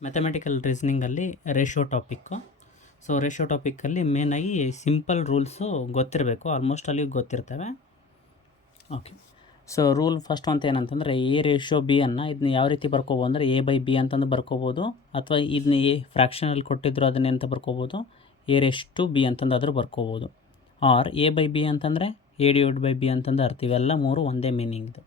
Mathematical ರೀಸನಿಂಗಲ್ಲಿ ratio topic. So ratio ಟಾಪಿಕ್ಕಲ್ಲಿ ಮೇನಾಗಿ ಸಿಂಪಲ್ ರೂಲ್ಸು ಗೊತ್ತಿರಬೇಕು, ಆಲ್ಮೋಸ್ಟ್ ಅಲ್ಲಿ ಗೊತ್ತಿರ್ತವೆ. ಓಕೆ, ಸೊ ರೂಲ್ ಫಸ್ಟ್ ಅಂತ ಏನಂತಂದರೆ ಎ ರೇಷಿಯೋ ಬಿ ಅನ್ನು ಇದನ್ನ ಯಾವ ರೀತಿ ಬರ್ಕೋಬೋದು ಅಂದರೆ ಎ ಬೈ ಬಿ ಅಂತಂದು ಬರ್ಕೋಬೋದು, ಅಥವಾ ಇದನ್ನ ಎ ಫ್ರ್ಯಾಕ್ಷನಲ್ಲಿ ಕೊಟ್ಟಿದ್ರು ಅದನ್ನೇ ಅಂತ ಬರ್ಕೋಬೋದು, ಎ ರೇಷ್ ಟು ಬಿ ಅಂತಂದಾದರೂ ಬರ್ಕೋಬೋದು. ಆರ್ ಎ ಬೈ ಬಿ ಅಂತಂದರೆ ಎ ಡಿವೈಡ್ ಬೈ ಬಿ ಅಂತಂದು ಅರ್ಥ. ಇವೆಲ್ಲ ಮೂರು ಒಂದೇ ಮೀನಿಂಗ್ದು.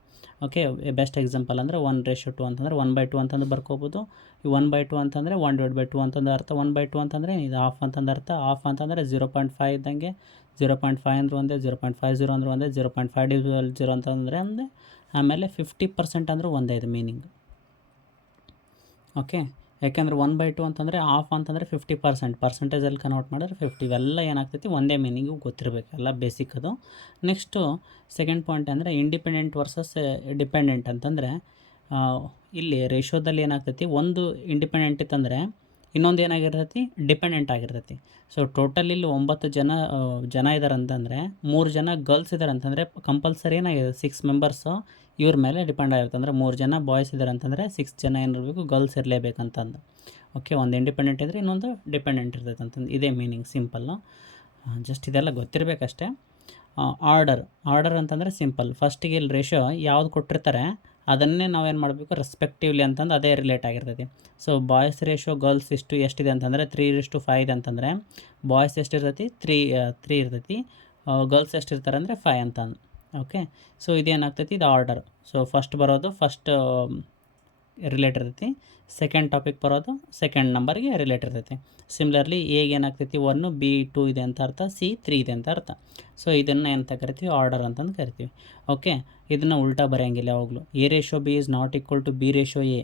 ಓಕೆ, ಬೆಸ್ಟ್ ಎಕ್ಸಾಂಪಲ್ ಅಂದರೆ 1:2 ಅಂತಂದರೆ 1/2 ಅಂತಂದು ಬರ್ಕೋಬೋದು. ಈ 1/2 ಅಂತಂದರೆ 1/2 ಅಂತಂದು ಅರ್ಥ. 1/2 ಅಂತಂದರೆ ಇದು ಹಾಫ್ ಅಂತಂದು ಅರ್ಥ. ಹಾಫ್ ಅಂತಂದರೆ 0.5 ಇದ್ದಂಗೆ. 0.5 ಅಂದ್ರೆ ಒಂದೇ, 0.50 ಅಂದ್ರೆ ಒಂದೇ, 0.5/0 ಅಂತಂದರೆ ಒಂದೇ, ಆಮೇಲೆ 50% ಅಂದರೂ ಒಂದೇ ಇದು ಮೀನಿಂಗ್. ಓಕೆ, ಯಾಕೆಂದರೆ 1/2 ಅಂತಂದರೆ ಹಾಫ್ ಅಂತಂದರೆ 50%, ಪರ್ಸೆಂಟೇಜಲ್ಲಿ ಕನ್ವರ್ಟ್ ಮಾಡಿದ್ರೆ 50. ಇವೆಲ್ಲ ಏನಾಗ್ತೈತಿ ಒಂದೇ ಮೀನಿಂಗು ಗೊತ್ತಿರಬೇಕು, ಎಲ್ಲ ಬೇಸಿಕ್ ಅದು. ನೆಕ್ಸ್ಟು ಸೆಕೆಂಡ್ ಪಾಯಿಂಟ್ ಅಂದರೆ ಇಂಡಿಪೆಂಡೆಂಟ್ ವರ್ಸಸ್ ಡಿಪೆಂಡೆಂಟ್ ಅಂತಂದರೆ ಇಲ್ಲಿ ರೇಷಿಯೋದಲ್ಲಿ ಏನಾಗ್ತೈತಿ, ಒಂದು ಇಂಡಿಪೆಂಡೆಂಟ್ ಇತ್ತಂದರೆ ಇನ್ನೊಂದು ಏನಾಗಿರ್ತೈತಿ, ಡಿಪೆಂಡೆಂಟ್ ಆಗಿರ್ತೈತಿ. ಸೊ ಟೋಟಲ್ ಇಲ್ಲಿ 9 ಜನ ಇದ್ದಾರೆ ಅಂತಂದರೆ 3 ಜನ ಗರ್ಲ್ಸ್ ಇದ್ದಾರೆ ಅಂತಂದರೆ ಕಂಪಲ್ಸರಿ ಏನಾಗಿದೆ 6 ಮೆಂಬರ್ಸು ಇವ್ರ ಮೇಲೆ ಡಿಪೆಂಡ್ ಆಗಿರುತ್ತೆ. ಅಂದರೆ 3 ಜನ ಬಾಯ್ಸ್ ಇದ್ದಾರೆ ಅಂತಂದರೆ 6 ಜನ ಏನಿರಬೇಕು, ಗರ್ಲ್ಸ್ ಇರಲೇಬೇಕಂತಂದು. ಓಕೆ, ಒಂದು ಇಂಡಿಪೆಂಡೆಂಟ್ ಇದ್ದರೆ ಇನ್ನೊಂದು ಡಿಪೆಂಡೆಂಟ್ ಇರ್ತೈತೆ ಅಂತಂದು, ಇದೇ ಮೀನಿಂಗ್ ಸಿಂಪಲ್ಲು. ಜಸ್ಟ್ ಇದೆಲ್ಲ ಗೊತ್ತಿರಬೇಕಷ್ಟೇ. ಆರ್ಡರ್ ಅಂತಂದರೆ ಸಿಂಪಲ್. ಫಸ್ಟಿಗೆ ಇಲ್ಲಿ ರೇಷಿಯೋ ಯಾವ್ದು ಕೊಟ್ಟಿರ್ತಾರೆ ಅದನ್ನೇ ನಾವೇನು ಮಾಡಬೇಕು, ರೆಸ್ಪೆಕ್ಟಿವ್ಲಿ ಅಂತಂದು ಅದೇ ರಿಲೇಟ್ ಆಗಿರ್ತೈತಿ. ಸೊ ಬಾಯ್ಸ್ ರೇಷಿಯೋ ಗರ್ಲ್ಸ್ ಎಷ್ಟಿದೆ ಅಂತಂದರೆ 3:5 ಇದೆ ಅಂತಂದರೆ ಬಾಯ್ಸ್ ಎಷ್ಟಿರ್ತೈತಿ, 3 ಇರ್ತೈತಿ. ಗರ್ಲ್ಸ್ ಎಷ್ಟಿರ್ತಾರೆ ಅಂದರೆ 5 ಅಂತಂದು. ಓಕೆ, ಸೊ ಇದೇನಾಗ್ತೈತಿ, ಇದು ಆರ್ಡರ್. ಸೊ ಫಸ್ಟ್ ಬರೋದು ಫಸ್ಟ್ ರಿಲೇಟ್ ಇರ್ತೈತಿ, ಸೆಕೆಂಡ್ ಟಾಪಿಕ್ ಬರೋದು ಸೆಕೆಂಡ್ ನಂಬರ್ಗೆ ರಿಲೇಟ್ ಇರ್ತೈತಿ. ಸಿಮಿಲರ್ಲಿ ಎಗೆ ಏನಾಗ್ತೈತಿ 1, ಬಿ 2 ಇದೆ ಅಂತ ಅರ್ಥ, ಸಿ 3 ಇದೆ ಅಂತ ಅರ್ಥ. ಸೊ ಇದನ್ನು ಎಂತ ಕರಿತೀವಿ, ಆರ್ಡರ್ ಅಂತಂದು ಕರಿತೀವಿ. ಓಕೆ, ಇದನ್ನು ಉಲ್ಟಾ ಬರೆಯೋಂಗಿಲ್ಲ ಯಾವಾಗಲೂ. A ratio B is not equal to B ratio A.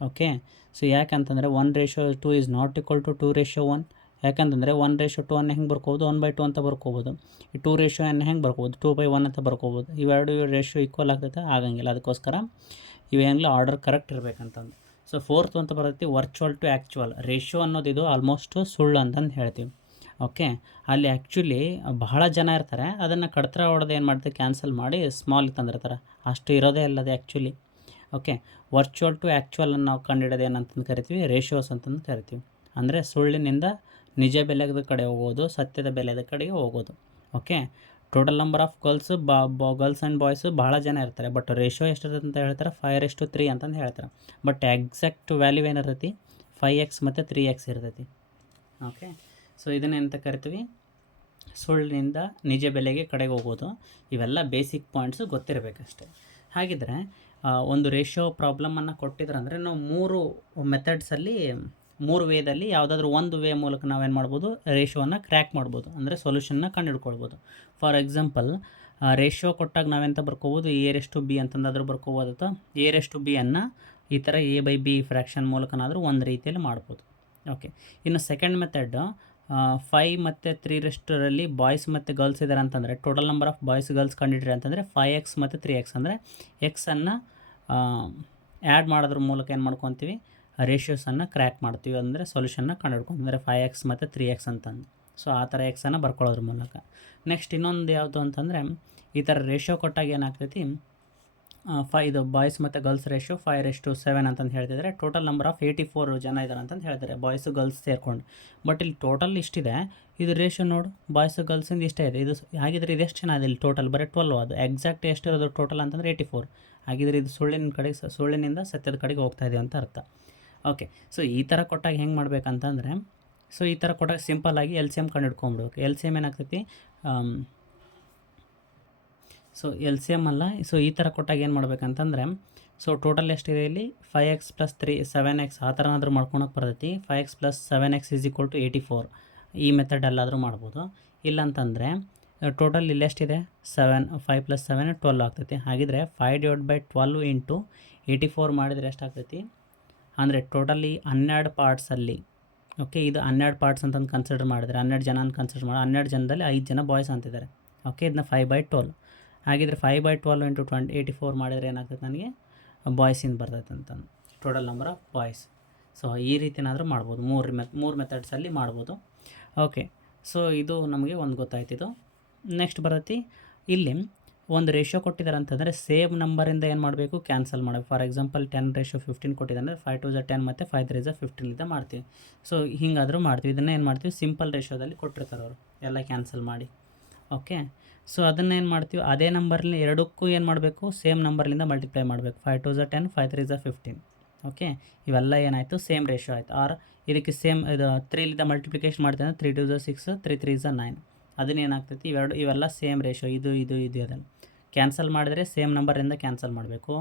Okay, so ಯಾಕಂತಂದರೆ 1:2 ಈಸ್ ನಾಟ್ ಈಕ್ವಲ್ ಟು 2:1. ಯಾಕಂತಂದರೆ 1:2 ಅನ್ನು ಹೆಂಗೆ ಬರ್ಕೋಬೋದು, 1/2 ಅಂತ ಬರ್ಕೋಬೋದು. ಈ 2 ಅನ್ನು ಹೆಂಗೆ ಬರ್ಕೋಬೋದು, 2/1 ಅಂತ ಬರ್ಕೋಬೋದು. ಇವೆರಡು ರೇಷಿಯೋ ಈಕ್ವಲ್ ಆಗ್ತೈತೆ, ಆಗಂಗಿಲ್ಲ. ಅದಕ್ಕೋಸ್ಕರ ಇವೇನಿಲ್ಲ, ಆರ್ಡರ್ ಕರೆಕ್ಟ್ ಇರಬೇಕಂತಂದು. ಸೊ ಫೋರ್ತ್ ಅಂತ ಬರುತ್ತೆ ವರ್ಚುವಲ್ ಟು ಆ್ಯಕ್ಚುವಲ್. ರೇಷಿಯೋ ಅನ್ನೋದಿದು ಆಲ್ಮೋಸ್ಟ್ ಸುಳ್ಳು ಅಂತಂದು ಹೇಳ್ತೀವಿ. ಓಕೆ, ಅಲ್ಲಿ ಆ್ಯಕ್ಚುಲಿ ಬಹಳ ಜನ ಇರ್ತಾರೆ, ಅದನ್ನು ಕಡ್ತ್ರ ಹೊಡೆದು ಏನು ಮಾಡ್ತೀವಿ, ಕ್ಯಾನ್ಸಲ್ ಮಾಡಿ ಸ್ಮಾಲ್ ತಂದಿರ್ತಾರೆ. ಅಷ್ಟು ಇರೋದೇ ಅಲ್ಲದೆ ಆ್ಯಕ್ಚುಲಿ. ಓಕೆ, ವರ್ಚುವಲ್ ಟು ಆ್ಯಕ್ಚುವಲನ್ನು ನಾವು ಕಂಡುಹಿಡೋದು ಏನಂತಂದು ಕರಿತೀವಿ, ರೇಷಿಯೋಸ್ ಅಂತಂದು ಕರಿತೀವಿ. ಅಂದರೆ ಸುಳ್ಳಿನಿಂದ ನಿಜ ಬೆಲೆದ ಕಡೆ ಹೋಗೋದು, ಸತ್ಯದ ಬೆಲೆದ ಕಡೆಗೆ ಹೋಗೋದು. Okay, total number of girls girls and boys ಭಾಳ ಜನ ಇರ್ತಾರೆ, ಬಟ್ ರೇಷಿಯೋ ಎಷ್ಟಿರ್ತದೆ ಅಂತ ಹೇಳ್ತಾರೆ, 5:3 ಅಂತಂದು ಹೇಳ್ತಾರೆ. ಬಟ್ ಎಕ್ಸಾಕ್ಟ್ ವ್ಯಾಲ್ಯೂ ಏನಿರ್ತೈತಿ, 5x ಮತ್ತು 3x ಇರ್ತೈತಿ. ಓಕೆ, ಸೊ ಇದನ್ನೆಂತ ಕರಿತೀವಿ, ಸುಳ್ಳಿನಿಂದ ನಿಜ ಬೆಲೆಗೆ ಕಡೆಗೆ ಹೋಗೋದು. ಇವೆಲ್ಲ ಬೇಸಿಕ್ ಪಾಯಿಂಟ್ಸು ಗೊತ್ತಿರಬೇಕಷ್ಟೆ. ಹಾಗಿದ್ರೆ ಒಂದು ರೇಷಿಯೋ ಪ್ರಾಬ್ಲಮನ್ನು ಕೊಟ್ಟಿದ್ರಂದರೆ ನಾವು 3 ಮೆಥಡ್ಸಲ್ಲಿ 3 ವೇದಲ್ಲಿ ಯಾವುದಾದ್ರೂ ಒಂದು ವೇ ಮೂಲಕ ನಾವೇನು ಮಾಡ್ಬೋದು, ರೇಷಿಯೋವನ್ನು ಕ್ರ್ಯಾಕ್ ಮಾಡ್ಬೋದು, ಅಂದರೆ ಸೊಲ್ಯೂಷನ್ನ ಕಂಡುಹಿಡ್ಕೊಳ್ಬೋದು. ಫಾರ್ ಎಕ್ಸಾಂಪಲ್, ರೇಷಿಯೋ ಕೊಟ್ಟಾಗ ನಾವೆಂತ ಬರ್ಕೋಬೋದು, A:B ಅಂತಂದಾದರೂ ಬರ್ಕೋಬೋದು, ಅಥವಾ A:B ಅನ್ನು ಈ ಥರ A/B ಫ್ರ್ಯಾಕ್ಷನ್ ಮೂಲಕನಾದರೂ ಒಂದು ರೀತಿಯಲ್ಲಿ ಮಾಡ್ಬೋದು. ಓಕೆ, ಇನ್ನು ಸೆಕೆಂಡ್ ಮೆಥಡ್ 5 ಮತ್ತು 3 ಬಾಯ್ಸ್ ಮತ್ತು ಗರ್ಲ್ಸ್ ಇದ್ದಾರೆ ಅಂತಂದರೆ total number of boys girls ಕಂಡಿಡ್ರಿ ಅಂತಂದರೆ 5x ಮತ್ತು 3x ಅಂದರೆ ಎಕ್ಸನ್ನು ಆ್ಯಡ್ ಮಾಡೋದ್ರ ಮೂಲಕ ಏನು ಮಾಡ್ಕೊತೀವಿ, ರೇಷಿಯೋಸನ್ನು ಕ್ರ್ಯಾಕ್ ಮಾಡ್ತೀವಿ, ಅಂದರೆ ಸೊಲ್ಯೂಷನ್ನ ಕಂಡುಹಿಡ್ಕೊಂತೀವಿ. ಅಂದರೆ 5x ಮತ್ತು 3x ಅಂತಂದು. ಸೊ ಆ ಥರ ಎಕ್ಸನ್ನು ಬರ್ಕೊಳ್ಳೋದ್ರ ಮೂಲಕ. ನೆಕ್ಸ್ಟ್ ಇನ್ನೊಂದು ಯಾವುದು ಅಂತಂದರೆ, ಈ ಥರ ರೇಷಿಯೋ ಕೊಟ್ಟಾಗ ಏನಾಗ್ತೈತಿ, ಇದು ಬಾಯ್ಸ್ ಮತ್ತು ಗರ್ಲ್ಸ್ ರೇಷಿಯೋ 5:7 ಅಂತಂದು ಹೇಳ್ತಿದ್ದಾರೆ. ಟೋಟಲ್ ನಂಬರ್ ಆಫ್ 84 ಜನ ಇದ್ದಾರೆ ಅಂತಂದು ಹೇಳ್ತಾರೆ, ಬಾಯ್ಸು ಗರ್ಲ್ಸ್ ಸೇರ್ಕೊಂಡು. ಬಟ್ ಇಲ್ಲಿ ಟೋಟಲ್ ಇಷ್ಟಿದೆ, ಇದು ರೇಷಿಯೋ ನೋಡು, ಬಾಯ್ಸು ಗರ್ಲ್ಸಿಂದ ಇಷ್ಟೇ ಇದೆ. ಇದು ಹಾಗಿದ್ರೆ ಇದು ಎಷ್ಟು ಜನ ಇದೆ, ಇಲ್ಲಿ ಟೋಟಲ್ ಬರೀ 12. ಅದು ಎಕ್ಸಾಕ್ಟ್ ಎಷ್ಟಿರೋದು ಟೋಟಲ್ ಅಂತಂದರೆ 84. ಹಾಗಿದ್ರೆ ಇದು ಸುಳ್ಳಿನಿಂದ ಸತ್ಯದ ಕಡೆಗೆ ಹೋಗ್ತಾ ಇದೆ ಅಂತ ಅರ್ಥ. ಓಕೆ, ಸೊ ಈ ಥರ ಕೊಟ್ಟಾಗ ಹೆಂಗೆ ಮಾಡ್ಬೇಕಂತಂದರೆ, ಸೊ ಈ ಥರ ಕೊಟ್ಟಾಗ ಸಿಂಪಲ್ಲಾಗಿ LCM ಕಂಡುಹಿಡ್ಕೊಂಬಿಡ್ಬೇಕು. LCM ಏನಾಗ್ತೈತಿ, ಸೊ LCM ಅಲ್ಲ, ಸೊ ಈ ಥರ ಕೊಟ್ಟಾಗ ಏನು ಮಾಡ್ಬೇಕಂತಂದರೆ, ಸೊ ಟೋಟಲ್ ಎಷ್ಟಿದೆ ಇಲ್ಲಿ 5x + 3 7x ಆ ಥರನಾದರೂ ಮಾಡ್ಕೊಳಕ್ಕೆ ಬರ್ತೈತಿ. 5x + 7x = 84. ಈ ಮೆಥಡ್ ಎಲ್ಲಾದರೂ ಮಾಡ್ಬೋದು. ಇಲ್ಲಂತಂದರೆ ಟೋಟಲ್ ಇಲ್ಲಿ ಎಷ್ಟಿದೆ 7, 5 + 7 12 ಆಗ್ತೈತಿ. ಹಾಗಿದ್ರೆ 5/12 × 84 ಮಾಡಿದರೆ ಎಷ್ಟಾಗ್ತೈತಿ ಅಂದರೆ ಟೋಟಲಿ 12 ಪಾರ್ಟ್ಸಲ್ಲಿ. ಓಕೆ, ಇದು 12 ಪಾರ್ಟ್ಸ್ ಅಂತಂದು ಕನ್ಸಿಡರ್ ಮಾಡಿದರೆ 12 ಜನ ಕನ್ಸಿಡರ್ ಮಾಡಿ 12 ಜನದಲ್ಲಿ 5 ಜನ ಬಾಯ್ಸ್ ಅಂತಿದ್ದಾರೆ. ಓಕೆ, ಇದನ್ನ 5/12. ಹಾಗಿದ್ರೆ 5/12 × 84 ಮಾಡಿದರೆ ಏನಾಗ್ತೈತೆ, ನನಗೆ ಬಾಯ್ಸಿಂದ ಬರ್ತೈತೆ ಅಂತಂದು, total number of boys. So ಈ ರೀತಿನಾದರೂ ಮಾಡ್ಬೋದು, 3 ಮೆಥಡ್ಸಲ್ಲಿ ಮಾಡ್ಬೋದು. ಓಕೆ, ಸೊ ಇದು ನಮಗೆ ಒಂದು ಗೊತ್ತಾಯ್ತಿದ್ದು. ನೆಕ್ಸ್ಟ್ ಬರ್ತೈತಿ ಇಲ್ಲಿ ಒಂದು ರೇಷಿಯೋ ಕೊಟ್ಟಿದ್ದಾರೆ ಅಂತಂದರೆ ಸೇಮ್ ನಂಬರಿಂದ ಏನು ಮಾಡಬೇಕು, ಕ್ಯಾನ್ಸಲ್ ಮಾಡಬೇಕು. ಫಾರ್ ಎಕ್ಸಾಂಪಲ್ 10:15 ಕೊಟ್ಟಿದ್ದಾರೆ ಅಂದರೆ 5 2 10 ಮತ್ತು 5 3 15 ಮಾಡ್ತೀವಿ. ಸೊ ಹಿಂಗಾದರೂ ಮಾಡ್ತೀವಿ. ಇದನ್ನು ಏನು ಮಾಡ್ತೀವಿ, ಸಿಂಪಲ್ ರೇಷಿಯೋದಲ್ಲಿ ಕೊಟ್ಟಿರ್ತಾರೆ ಅವರು, ಎಲ್ಲ ಕ್ಯಾನ್ಸಲ್ ಮಾಡಿ. ಓಕೆ, ಸೊ ಅದನ್ನು ಏನು ಮಾಡ್ತೀವಿ, ಅದೇ ನಂಬರ್ಲಿ ಎರಡಕ್ಕೂ ಏನು ಮಾಡಬೇಕು, ಸೇಮ್ ನಂಬರ್ಲಿಂದ ಮಲ್ಟಿಪ್ಲೈ ಮಾಡಬೇಕು. 5 2 10 5 3 15. ಓಕೆ, ಇವೆಲ್ಲ ಏನಾಯಿತು, ಸೇಮ್ ರೇಷಿಯೋ ಆಯಿತು. ಆರ್ ಇದಕ್ಕೆ ಸೇಮ್ ಇದು 3ಲಿಂದ ಮಲ್ಟಿಪ್ಲಿಕೇಶನ್ ಮಾಡ್ತೀವಿ ಅಂದರೆ 3 2 6 3 3 9. ಅದನ್ನೇನಾಗ್ತೈತಿ, ಇವೆಲ್ಲ ಸೇಮ್ ರೇಷಿಯೋ, ಇದು ಅದನ್ನು ಕ್ಯಾನ್ಸಲ್ ಮಾಡಿದರೆ ಸೇಮ್ ನಂಬರಿಂದ ಕ್ಯಾನ್ಸಲ್ ಮಾಡಬೇಕು.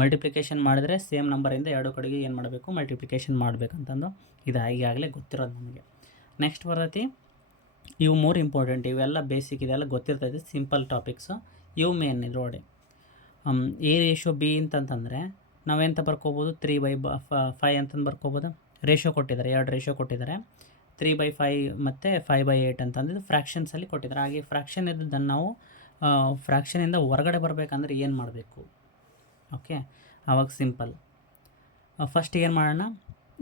ಮಲ್ಟಿಪ್ಲಿಕೇಶನ್ ಮಾಡಿದರೆ ಸೇಮ್ ನಂಬರಿಂದ ಎರಡು ಕಡೆಗೆ ಏನು ಮಾಡಬೇಕು, ಮಲ್ಟಿಪ್ಲಿಕೇಶನ್ ಮಾಡಬೇಕಂತಂದು ಇದು ಈಗಾಗಲೇ ಗೊತ್ತಿರೋದು ನಮಗೆ. ನೆಕ್ಸ್ಟ್ ಬರ್ತೈತಿ, ಇವು 3 ಇಂಪಾರ್ಟೆಂಟ್, ಇವೆಲ್ಲ ಬೇಸಿಕ್, ಇದೆಲ್ಲ ಗೊತ್ತಿರ್ತೈತಿ, ಸಿಂಪಲ್ ಟಾಪಿಕ್ಸು. ಇವು ಮೇನ್ ನೋಡಿ. ಎ ರೇಷಿಯೋ ಬಿ ಅಂತಂತಂದರೆ ನಾವೆಂತ ಬರ್ಕೋಬೋದು, 3/5 ಅಂತಂದು ಬರ್ಕೋಬೋದು. ರೇಷಿಯೋ ಕೊಟ್ಟಿದ್ದಾರೆ, 2 ರೇಷಿಯೋ ಕೊಟ್ಟಿದ್ದಾರೆ, 3/5 ಮತ್ತು 5/8 ಅಂತಂದಿದ್ದು ಫ್ರ್ಯಾಕ್ಷನ್ಸಲ್ಲಿ ಕೊಟ್ಟಿದ್ದಾರೆ. ಹಾಗೆ ಫ್ರ್ಯಾಕ್ಷನ್ ಇದ್ದದ್ದನ್ನು ನಾವು ಫ್ರ್ಯಾಕ್ಷನಿಂದ ಹೊರಗಡೆ ಬರಬೇಕಂದ್ರೆ ಏನು ಮಾಡಬೇಕು? ಓಕೆ, ಆವಾಗ ಸಿಂಪಲ್. ಫಸ್ಟ್ ಏನು ಮಾಡೋಣ,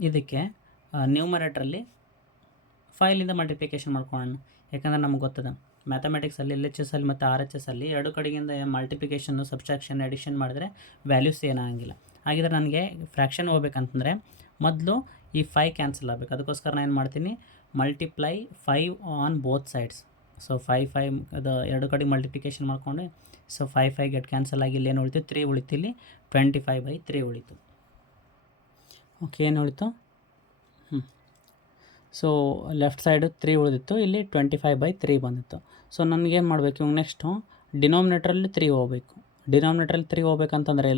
ಇದಕ್ಕೆ ನ್ಯೂಮರೇಟ್ರಲ್ಲಿ 5ಲಿಂದ ಮಲ್ಟಿಪ್ಲಿಕೇಶನ್ ಮಾಡ್ಕೊಳ್ಳೋಣ. ಯಾಕಂದರೆ ನಮ್ಗೆ ಗೊತ್ತದ ಮ್ಯಾಥಮೆಟಿಕ್ಸಲ್ಲಿ LHS ಅಲ್ಲಿ ಮತ್ತು RHS ಅಲ್ಲಿ ಎರಡು ಕಡೆಗಿಂದ ಮಲ್ಟಿಪ್ಲಿಕೇಶನ್ನು, ಸಬ್ಸ್ಟ್ರಾಕ್ಷನ್, ಅಡಿಷನ್ ಮಾಡಿದ್ರೆ ವ್ಯಾಲ್ಯೂಸ್ ಏನಾಗಿಲ್ಲ. ಹಾಗಿದ್ರೆ ನನಗೆ ಫ್ರ್ಯಾಕ್ಷನ್ ಹೋಗ್ಬೇಕಂತಂದರೆ ಮೊದಲು ಈ 5 ಕ್ಯಾನ್ಸಲ್ ಆಗಬೇಕು. ಅದಕ್ಕೋಸ್ಕರ ನಾನು ಏನು ಮಾಡ್ತೀನಿ, multiply 5 on both sides. So 5 ಅದು ಎರಡು ಕಡೆ ಮಲ್ಟಿಪ್ಲಿಕೇಶನ್ ಮಾಡ್ಕೊಂಡು, ಸೊ 5 ಗೆಟ್ ಕ್ಯಾನ್ಸಲ್ ಆಗಿ ಇಲ್ಲಿ ಏನು ಉಳಿತು, 3 ಉಳಿತು, ಇಲ್ಲಿ 25/3 ಉಳಿತು. ಓಕೆ, ಏನು ಉಳಿತು, ಸೊ ಲೆಫ್ಟ್ ಸೈಡು 3 ಉಳಿದಿತ್ತು, ಇಲ್ಲಿ 25/3 ಬಂದಿತ್ತು. ಸೊ ನನಗೇನು ಮಾಡಬೇಕು, ಇವಾಗ ನೆಕ್ಸ್ಟು ಡಿನಾಮಿನೇಟ್ರಲ್ಲಿ 3 ಹೋಗಬೇಕು. ಡಿನಾಮಿನೇಟ್ರಲ್ಲಿ 3 ಹೋಗ್ಬೇಕಂತಂದರೆ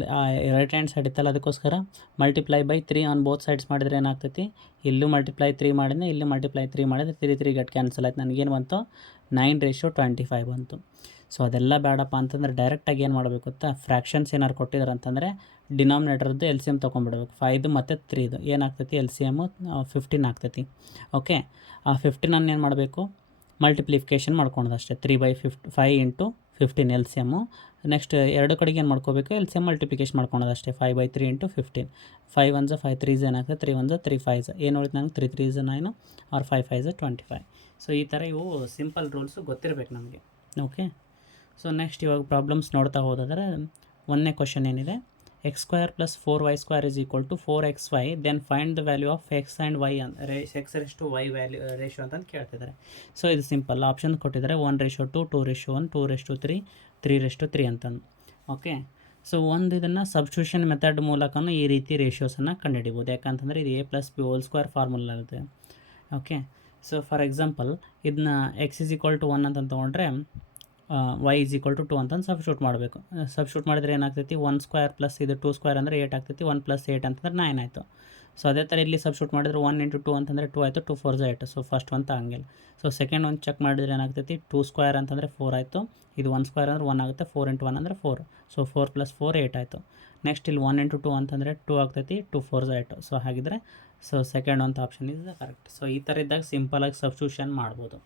ರೈಟ್ ಹ್ಯಾಂಡ್ ಸೈಡ್ ಇತ್ತಲ್ಲ, ಅದಕ್ಕೋಸ್ಕರ multiply by 3 on both sides ಮಾಡಿದರೆ ಏನಾಗ್ತೈತಿ, ಇಲ್ಲೂ ಮಲ್ಟಿಪ್ಲೈ 3 ಮಾಡಿದ್ರೆ, ಇಲ್ಲಿ ಮಲ್ಟಿಪ್ಲೈ 3 ಮಾಡಿದ್ರೆ 3 ಗೆಟ್ ಕ್ಯಾನ್ಸಲ್ ಆಯ್ತು. ನನಗೇನು ಬಂತು, 9:25 ಬಂತು. ಸೊ ಅದೆಲ್ಲ ಬೇಡಪ್ಪ ಅಂತಂದರೆ ಡೈರೆಕ್ಟಾಗಿ ಏನು ಮಾಡಬೇಕು ಗೊತ್ತಾ, ಫ್ರ್ಯಾಕ್ಷನ್ಸ್ ಏನಾರು ಕೊಟ್ಟಿದ್ದಾರೆ ಅಂತಂದರೆ ಡಿನಾಮಿನೇಟರ್ದು LCM ತೊಗೊಂಡ್ಬಿಡ್ಬೇಕು. 5 ಮತ್ತು 3 ಏನಾಗ್ತೈತಿ, LCM 15 ಆಗ್ತೈತಿ. ಓಕೆ, ಆ 15 ಏನು ಮಾಡಬೇಕು, ಮಲ್ಟಿಪ್ಲಿಕೇಶನ್ ಮಾಡ್ಕೊಳೋದು ಅಷ್ಟೇ. 3/5 ಇಂಟು 15 LCM. ನೆಕ್ಸ್ಟ್ ಎರಡು ಕಡೆಗೆ ಏನು ಮಾಡ್ಕೋಬೇಕು, LCM ಮಲ್ಟಿಪ್ಲಿಕೇಶನ್ ಮಾಡ್ಕೊಳೋದು ಅಷ್ಟೇ. 5/3 ಇಂಟು 15. 5 1 5 3 ಏನಾಗ್ತದೆ, 3 1 3 5. ಏನು ಉಳಿತು ನನಗೆ, 3 3 9 ಆರ್ 5 5 25. ಸೊ ಈ ಥರ ಇವು ಸಿಂಪಲ್ ರೂಲ್ಸು ಗೊತ್ತಿರಬೇಕು ನಮಗೆ. ಓಕೆ, ಸೊ ನೆಕ್ಸ್ಟ್ ಇವಾಗ ಪ್ರಾಬ್ಲಮ್ಸ್ ನೋಡ್ತಾ ಹೋದಾದರೆ, ಒಂದನೇ ಕ್ವಶನ್ ಏನಿದೆ, x² + 4y² = 4xy, then find the value of x and y x⁻y value ratio ಅಂತಂದು ಕೇಳ್ತಿದ್ದಾರೆ. ಸೊ ಇದು ಸಿಂಪಲ್, ಆಪ್ಷನ್ ಕೊಟ್ಟಿದ್ದಾರೆ 1:2, 2:1, 2:3, 3:3 ಅಂತಂದು. ಓಕೆ, ಸೊ ಒಂದು ಇದನ್ನು ಸಬ್ಸ್ಟಿಟ್ಯೂಷನ್ ಮೆಥಡ್ ಮೂಲಕನೂ ಈ ರೀತಿ ರೇಷಿಯೋಸನ್ನು ಕಂಡುಹಿಡಿಬೋದು. ಯಾಕಂತಂದರೆ ಇದು a+b² ಫಾರ್ಮುಲಾ ಇರುತ್ತೆ. ಓಕೆ, ಸೊ ಫಾರ್ ಎಕ್ಸಾಂಪಲ್ ಇದನ್ನ x = 1 ಅಂತ ತೊಗೊಂಡ್ರೆ y = 2 ಅಂತಂದು ಸಬ್ಸ್ಟಿಟ್ಯೂಟ್ ಮಾಡಬೇಕು. ಸಬ್ಸ್ಟಿಟ್ಯೂಟ್ ಮಾಡಿದರೆ ಏನಾಗ್ತೈತಿ, 1² ಪ್ಲಸ್ ಇದು 2² ಅಂದರೆ 8 ಆಗ್ತೈತಿ. 1 + 8 ಅಂತಂದ್ರೆ 9 ಆಯಿತು. ಸೊ ಅದೇ ಥರ ಇಲ್ಲಿ ಸಬ್ಸ್ಟಿಟ್ಯೂಟ್ ಮಾಡಿದ್ರೆ 1 × 2 ಅಂತಂದರೆ 2 ಆಯಿತು, 2 4 8. ಸೊ ಫಸ್ಟ್ ಒಂದು ಹಂಗಿಲ್ಲ. ಸೊ ಸೆಕೆಂಡ್ ಒಂದು ಚೆಕ್ ಮಾಡಿದ್ರೆ ಏನಾಗ್ತೈತಿ, 2² ಅಂತಂದರೆ 4 ಆಯಿತು. ಇದು 1² ಅಂದರೆ 1 ಆಗುತ್ತೆ. 4 × 1 ಅಂದರೆ 4. ಸೊ 4 + 4 8 ಆಯಿತು. ನೆಕ್ಸ್ಟ್ ಇಲ್ಲಿ 1 × 2 ಅಂತಂದರೆ 2 ಆಗ್ತೈತಿ. 2 4 8. ಸೊ ಹಾಗಿದ್ರೆ ಸೊ ಸೆಕೆಂಡ್ ಒಂದು ಆಪ್ಷನ್ ಇಸ್ ಕರೆಕ್ಟ್. ಸೊ ಈ ಥರ ಇದ್ದಾಗ ಸಿಂಪಲಾಗಿ ಸಬ್ಸ್ಟಿಟ್ಯೂಷನ್ ಮಾಡ್ಬೋದು.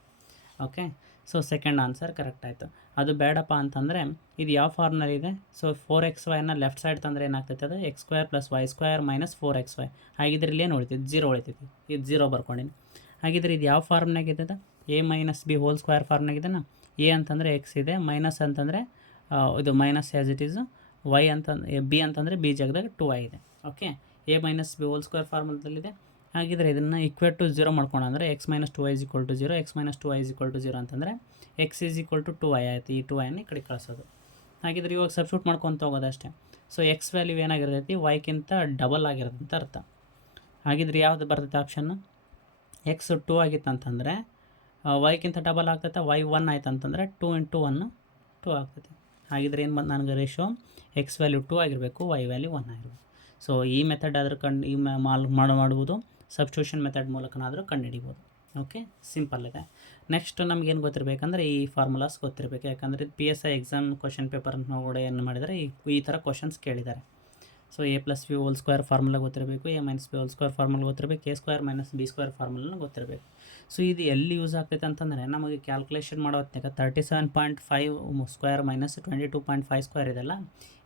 Okay, so second answer correct ಆಯಿತು. ಅದು ಬೇಡಪ್ಪ ಅಂತಂದರೆ ಇದು ಯಾವ ಫಾರ್ಮ್ನಲ್ಲಿದೆ, ಸೊ 4xy ಲೆಫ್ಟ್ ಸೈಡ್ ತಂದರೆ ಏನಾಗ್ತೈತೆ, ಅದು x² + y² - 4xy. ಹಾಗಿದ್ರೆ ಇಲ್ಲಿ ಏನು ಉಳಿತೈತಿ, 0 ಉಳಿತೈತಿ. ಇದು 0 ಬರ್ಕೊಂಡಿನಿ. ಹಾಗಿದ್ರೆ ಇದು ಯಾವ ಫಾರ್ಮ್ನಾಗಿದೆ, a-b² ಫಾರ್ಮ್ನಾಗಿದೆನಾ. a ಅಂತಂದರೆ x ಇದೆ, ಮೈನಸ್ ಅಂತಂದರೆ ಇದು minus as it Yesu, y ಅಂತಂದ್ರೆ b ಅಂತಂದರೆ b ಜಾಗದಾಗ 2y ಇದೆ. Okay, a-b² ಫಾರ್ಮುಲದಲ್ಲಿದೆ. ಹಾಗಿದ್ರೆ ಇದನ್ನು ಈಕ್ವೇಟ್ ಟು 0 ಮಾಡ್ಕೊಂಡು ಅಂದರೆ x - 2y = 0, x - 2y = 0 ಅಂತಂದರೆ x = 2y ಆಯಿತು. ಈ 2yನ ಈ ಕಡೆ ಕಳಿಸೋದು. ಹಾಗಿದ್ರೆ ಇವಾಗ ಸಬ್ಸ್ಟಿಟ್ಯೂಟ್ ಮಾಡ್ಕೊತ ಹೋಗೋದು ಅಷ್ಟೇ. ಸೊ x ವ್ಯಾಲ್ಯೂ ಏನಾಗಿರ್ತೈತಿ, y-ಗಿಂತ ಡಬಲ್ ಆಗಿರುತ್ತೆ ಅಂತ ಅರ್ಥ. ಹಾಗಿದ್ರೆ ಯಾವುದು ಬರ್ತೈತೆ ಆಪ್ಷನ್ನು, x 2 ಆಗಿತ್ತು ಅಂತಂದರೆ y-ಗಿಂತ ಡಬಲ್ ಆಗ್ತೈತೆ. y 1 ಆಯ್ತು ಅಂತಂದರೆ 2 × 1 2 ಆಗ್ತೈತಿ. ಹಾಗಿದ್ರೆ ಏನು ಬಂದು ನನಗೆ ರೇಷೋ, x ವ್ಯಾಲ್ಯೂ 2 ಆಗಿರಬೇಕು, y ವ್ಯಾಲ್ಯೂ 1 ಆಗಿರಬೇಕು. ಸೊ ಈ ಮೆಥಡ್ ಆದರೂ ಮಾಡ್ಬೋದು, ಸಬ್ಸ್ಟಿಟ್ಯೂಷನ್ ಮೆಥಡ್ ಮೂಲಕನಾದರೂ ಕಂಡುಹಿಡಿಬೋದು. ಓಕೆ, ಸಿಂಪಲ್ ಇದೆ. ನೆಕ್ಸ್ಟ್ ನಮಗೇನು ಗೊತ್ತಿರಬೇಕಂದ್ರೆ ಈ ಫಾರ್ಮುಲಾಸ್ ಗೊತ್ತಿರಬೇಕು. ಯಾಕಂದರೆ PSI ಎಕ್ಸಾಮ್ ಕ್ವಶನ್ ಪೇಪರ್ ನೋಡಿ ಏನು ಮಾಡಿದರೆ ಈ ಥರ ಕ್ವಶನ್ಸ್ ಕೇಳಿದ್ದಾರೆ. ಸೊ a+b² ಫಾರ್ಮುಲಾ ಗೊತ್ತಿರಬೇಕು, a-b² ಫಾರ್ಮುಲಾ ಗೊತ್ತಿರಬೇಕು, a² - b² ಫಾರ್ಮುಲಾನು ಗೊತ್ತಿರಬೇಕು. ಸೊ ಇದು ಎಲ್ಲಿ ಯೂಸ್ ಆಗ್ತೈತೆ ಅಂತಂದರೆ ನಮಗೆ ಕ್ಯಾಲ್ಕುಲೇಷನ್ ಮಾಡೋ ಹೊತ್ತಿನಾಗ 37.5² - 22.5² ಇದೆಲ್ಲ,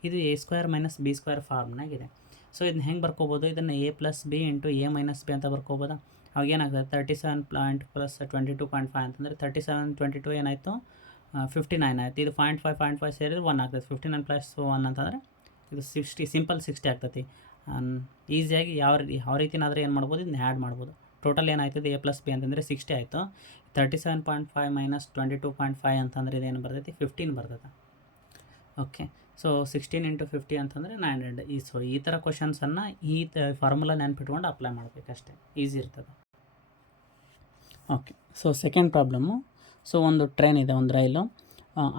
ಇದು a² - b² ಫಾರ್ಮ್ನಾಗಿದೆ. ಸೊ ಇದನ್ನ ಹೆಂಗೆ ಬರ್ಕೋಬೋದು, ಇದನ್ನು a + b × a - b ಅಂತ ಬರ್ಕೋಬೋದಾ. ಅವಾಗ ಏನಾಗ್ತದೆ, 37 + 22.5 ಅಂತಂದರೆ 37 22 ಏನಾಯಿತು, 59 ಆಯ್ತು. ಇದು 0.5 ಸೇರಿದ್ರೆ 1 ಆಗ್ತದೆ. 59 + 1 ಅಂತಂದರೆ ಇದು 60, ಸಿಂಪಲ್ 60 ಆಗ್ತೈತಿ. ಈಸಿಯಾಗಿ ಯಾವ ರೀತಿನಾದರೂ ಏನು ಮಾಡ್ಬೋದು, ಇದನ್ನ ಆ್ಯಡ್ ಮಾಡ್ಬೋದು. ಟೋಟಲ್ ಏನಾಯ್ತದೆ A + B ಅಂತಂದರೆ 60 ಆಯಿತು. 37.5 - 22.5 ಅಂತಂದರೆ ಇದೇನು ಬರ್ತೈತಿ, 15 ಬರ್ತದೆ. ಓಕೆ, ಸೊ 16 × 50 ಅಂತಂದರೆ 900. ಈ ಥರ ಕ್ವಶನ್ಸನ್ನು ಫಾರ್ಮುಲಾ ನೆನ್ಪಿಟ್ಕೊಂಡು ಅಪ್ಲೈ ಮಾಡಬೇಕಷ್ಟೇ, ಈಸಿ ಇರ್ತದೆ. Okay, so second problem. So ಒಂದು ಟ್ರೈನ್ ಇದೆ, ಒಂದು ರೈಲು